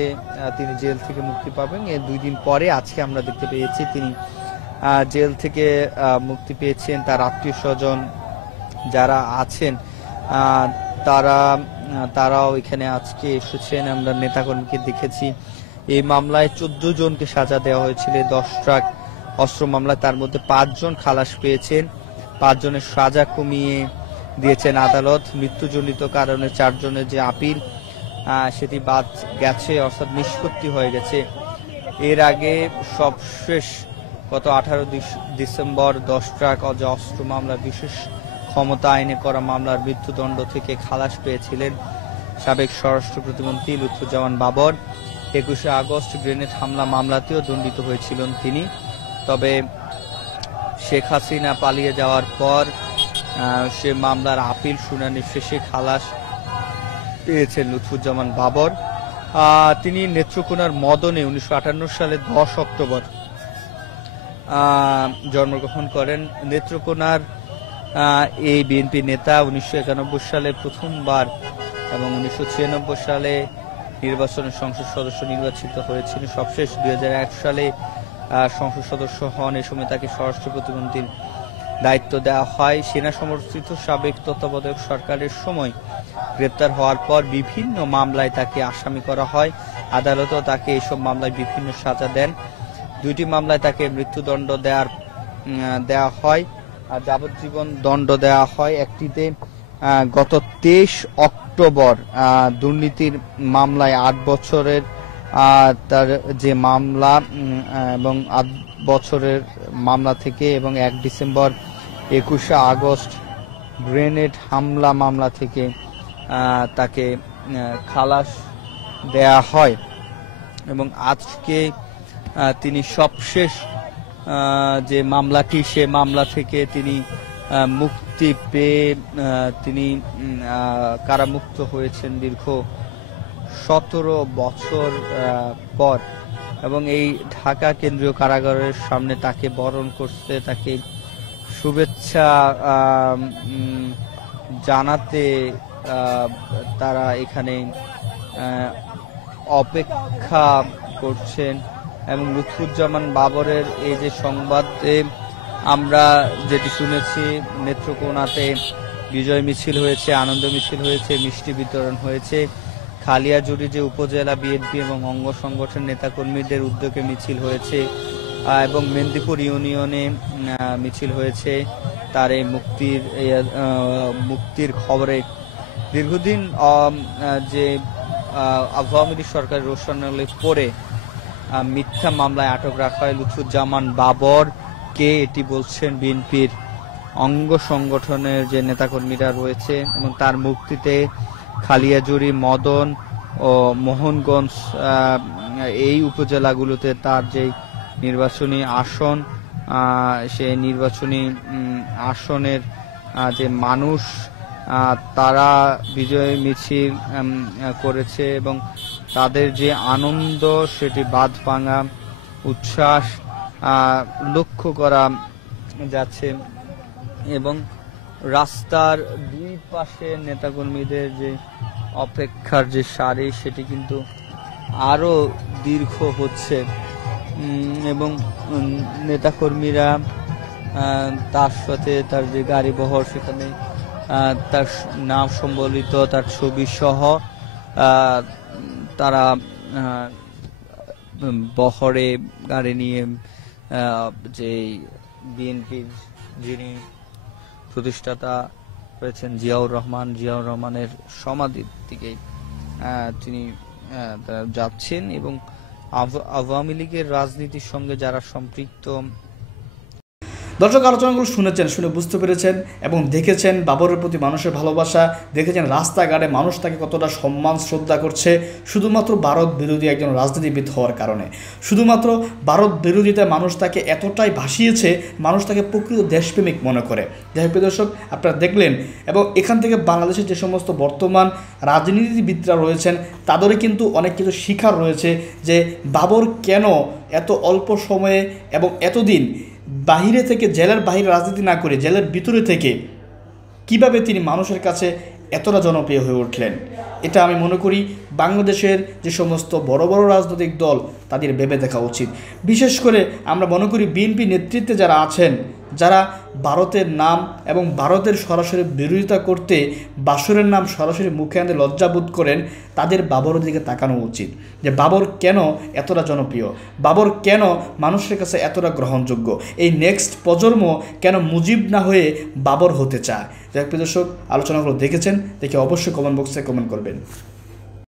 তিনি জেল থেকে মুক্তি পাবেন। এর 2 দিন পরে আজকে আমরা দেখতে পেয়েছি তিনি জেল থেকে মুক্তি পেয়েছেন। তার আত্মীয় স্বজন যারা আছেন তারাও এখানে আজকে এসেছেন। আমরা নেতাকর্মীকে দেখেছি। এই মামলায় 14 জনকে সাজা দেওয়া হয়েছিল 10 ট্রাক অস্ত্র মামলায়, তার মধ্যে 5 জন খালাস পেয়েছেন। 5 জনের সাজা কমিয়ে দিয়েছেন আদালত। মৃত্যুজনিত কারণে 4 জনের যে আপিল সেটি বাদ গেছে, অর্থাৎ নিষ্পত্তি হয়ে গেছে। এর আগে সবশেষ গত 18 ডিসেম্বর 10 ট্রাক অস্ত্র মামলা বিশেষ ক্ষমতা আইনে করা মামলার মৃত্যুদণ্ড থেকে খালাস পেয়েছিলেন সাবেক স্বরাষ্ট্র প্রতিমন্ত্রী লুৎফুজ্জামান বাবর। 21 আগস্ট গ্রেনেড হামলা মামলাতেও দণ্ডিত হয়েছিলেন তিনি। তবে শেখ হাসিনা পালিয়ে যাওয়ার পর সে মামলার আপিল শুনানি শেষে খালাস পেয়েছেন লুৎফুজ্জামান বাবর। তিনি নেত্রকোনার মদনে 1958 সালে 10 অক্টোবর জন্মগ্রহণ করেন। নেত্রকোনার এই বিএনপি নেতা 1991 সালে প্রথমবার এবং 1996 সালে নির্বাচনে সংসদ সদস্য নির্বাচিত হয়েছিলেন। সবশেষ 2001 সালে সংসদ সদস্য হন। এ সময় তাকে স্বরাষ্ট্র প্রতিমন্ত্রীর দায়িত্ব দেওয়া হয়। সেনা সমর্থিত সাবেক তত্ত্বাবধায়ক সরকারের সময় গ্রেপ্তার হওয়ার পর বিভিন্ন মামলায় তাকে আসামি করা হয়। আদালতও তাকে এসব মামলায় বিভিন্ন সাজা দেন। 2টি মামলায় তাকে মৃত্যুদণ্ড দেওয়া হয় আর যাবজ্জীবন দণ্ড দেওয়া হয়। একটিতে গত 23 অক্টোবর দুর্নীতির মামলায় 8 বছরের তার যে মামলা এবং 8 বছরের মামলা থেকে, এবং 1 ডিসেম্বর 21 আগস্ট গ্রেনেড হামলা মামলা থেকে তাকে খালাস দেয়া হয়। এবং আজকে তিনি সবশেষ যে মামলাটি, সে মামলা থেকে তিনি মুক্তি পেয়ে তিনি কারামুক্ত হয়েছেন দীর্ঘ 17 বছর পর। এবং এই ঢাকা কেন্দ্রীয় কারাগারের সামনে তাকে বরণ করতে, তাকে শুভেচ্ছা জানাতে তারা এখানে অপেক্ষা করছেন। এবং লুৎফুজ্জামান বাবরের এই যে সংবাদে আমরা যেটি শুনেছি, নেত্রকোনাতে বিজয় মিছিল হয়েছে, আনন্দ মিছিল হয়েছে, মিষ্টি বিতরণ হয়েছে। খালিয়াজুড়ি যে উপজেলা বিএনপি এবং অঙ্গ সংগঠন নেতাকর্মীদের উদ্যোগে মিছিল হয়েছে, এবং মেদিনীপুর ইউনিয়নে মিছিল হয়েছে তার এই মুক্তির খবরে। দীর্ঘদিন যে আওয়ামী লীগ সরকারের রোষানলে পরে মিথ্যা মামলায় আটক রাখা হয় লুৎফুজ্জামান বাবরকে, এটি বলছেন বিএনপির অঙ্গ সংগঠনের যে নেতাকর্মীরা রয়েছে। এবং তার মুক্তিতে খালিয়াজুড়ি, মদন ও মোহনগঞ্জ এই উপজেলাগুলোতে তার যে নির্বাচনী আসন, সেই নির্বাচনী আসনের যে মানুষ তারা বিজয় মিছিল করেছে, এবং তাদের যে আনন্দ সেটি বাঁধ ভাঙা উচ্ছ্বাস লক্ষ্য করা যাচ্ছে। এবং রাস্তার 2 পাশে নেতাকর্মীদের যে অপেক্ষার যে সারি, সেটি কিন্তু আরো দীর্ঘ হচ্ছে। এবং নেতাকর্মীরা তার সাথে তার যে গাড়ি বহর, সেখানে তার নাম সম্বলিত তার ছবি সহ তারা বহরে গাড়ি নিয়ে যে বিএনপির যিনি প্রতিষ্ঠাতা রয়েছেন জিয়াউর রহমানের সমাধির দিকে তিনি যাচ্ছেন এবং আওয়ামী লীগের রাজনীতির সঙ্গে যারা সম্পৃক্ত। দর্শক, আলোচনাগুলো শুনে বুঝতে পেরেছেন এবং দেখেছেন বাবরের প্রতি মানুষের ভালোবাসা, দেখেছেন রাস্তাঘাটে মানুষ তাকে কতটা সম্মান শ্রদ্ধা করছে শুধুমাত্র ভারত বিরোধী একজন রাজনীতিবিদ হওয়ার কারণে। শুধুমাত্র ভারত বিরোধিতা মানুষ তাকে এতটাই ভাসিয়েছে, মানুষ তাকে প্রকৃত দেশপ্রেমিক মনে করে। যাই হোক দর্শক, আপনারা দেখলেন এবং এখান থেকে বাংলাদেশের যে সমস্ত বর্তমান রাজনীতিবিদরা রয়েছেন তাদেরও কিন্তু অনেক কিছু শিখার রয়েছে যে বাবর কেন এত অল্প সময়ে এবং এতদিন বাহিরে থেকে, জেলের বাহিরে রাজনীতি না করে জেলের ভিতরে থেকে কিভাবে তিনি মানুষের কাছে এতটা জনপ্রিয় হয়ে উঠলেন। এটা আমি মনে করি বাংলাদেশের যে সমস্ত বড় বড় রাজনৈতিক দল তাদের ভেবে দেখা উচিত। বিশেষ করে আমরা মনে করি বিএনপি নেতৃত্বে যারা আছেন, যারা ভারতের নাম এবং ভারতের সরাসরি বিরোধিতা করতে বাসরের নাম সরাসরি মুখে আনতে লজ্জাবোধ করেন, তাদের বাবরের দিকে তাকানো উচিত যে বাবর কেন এতটা জনপ্রিয়, বাবর কেন মানুষের কাছে এতটা গ্রহণযোগ্য, এই নেক্সট প্রজন্ম কেন মুজিব না হয়ে বাবর হতে চায়। যাই হোক দর্শক, আলোচনাগুলো দেখেছেন, দেখে অবশ্যই কমেন্ট বক্সে কমেন্ট করবেন।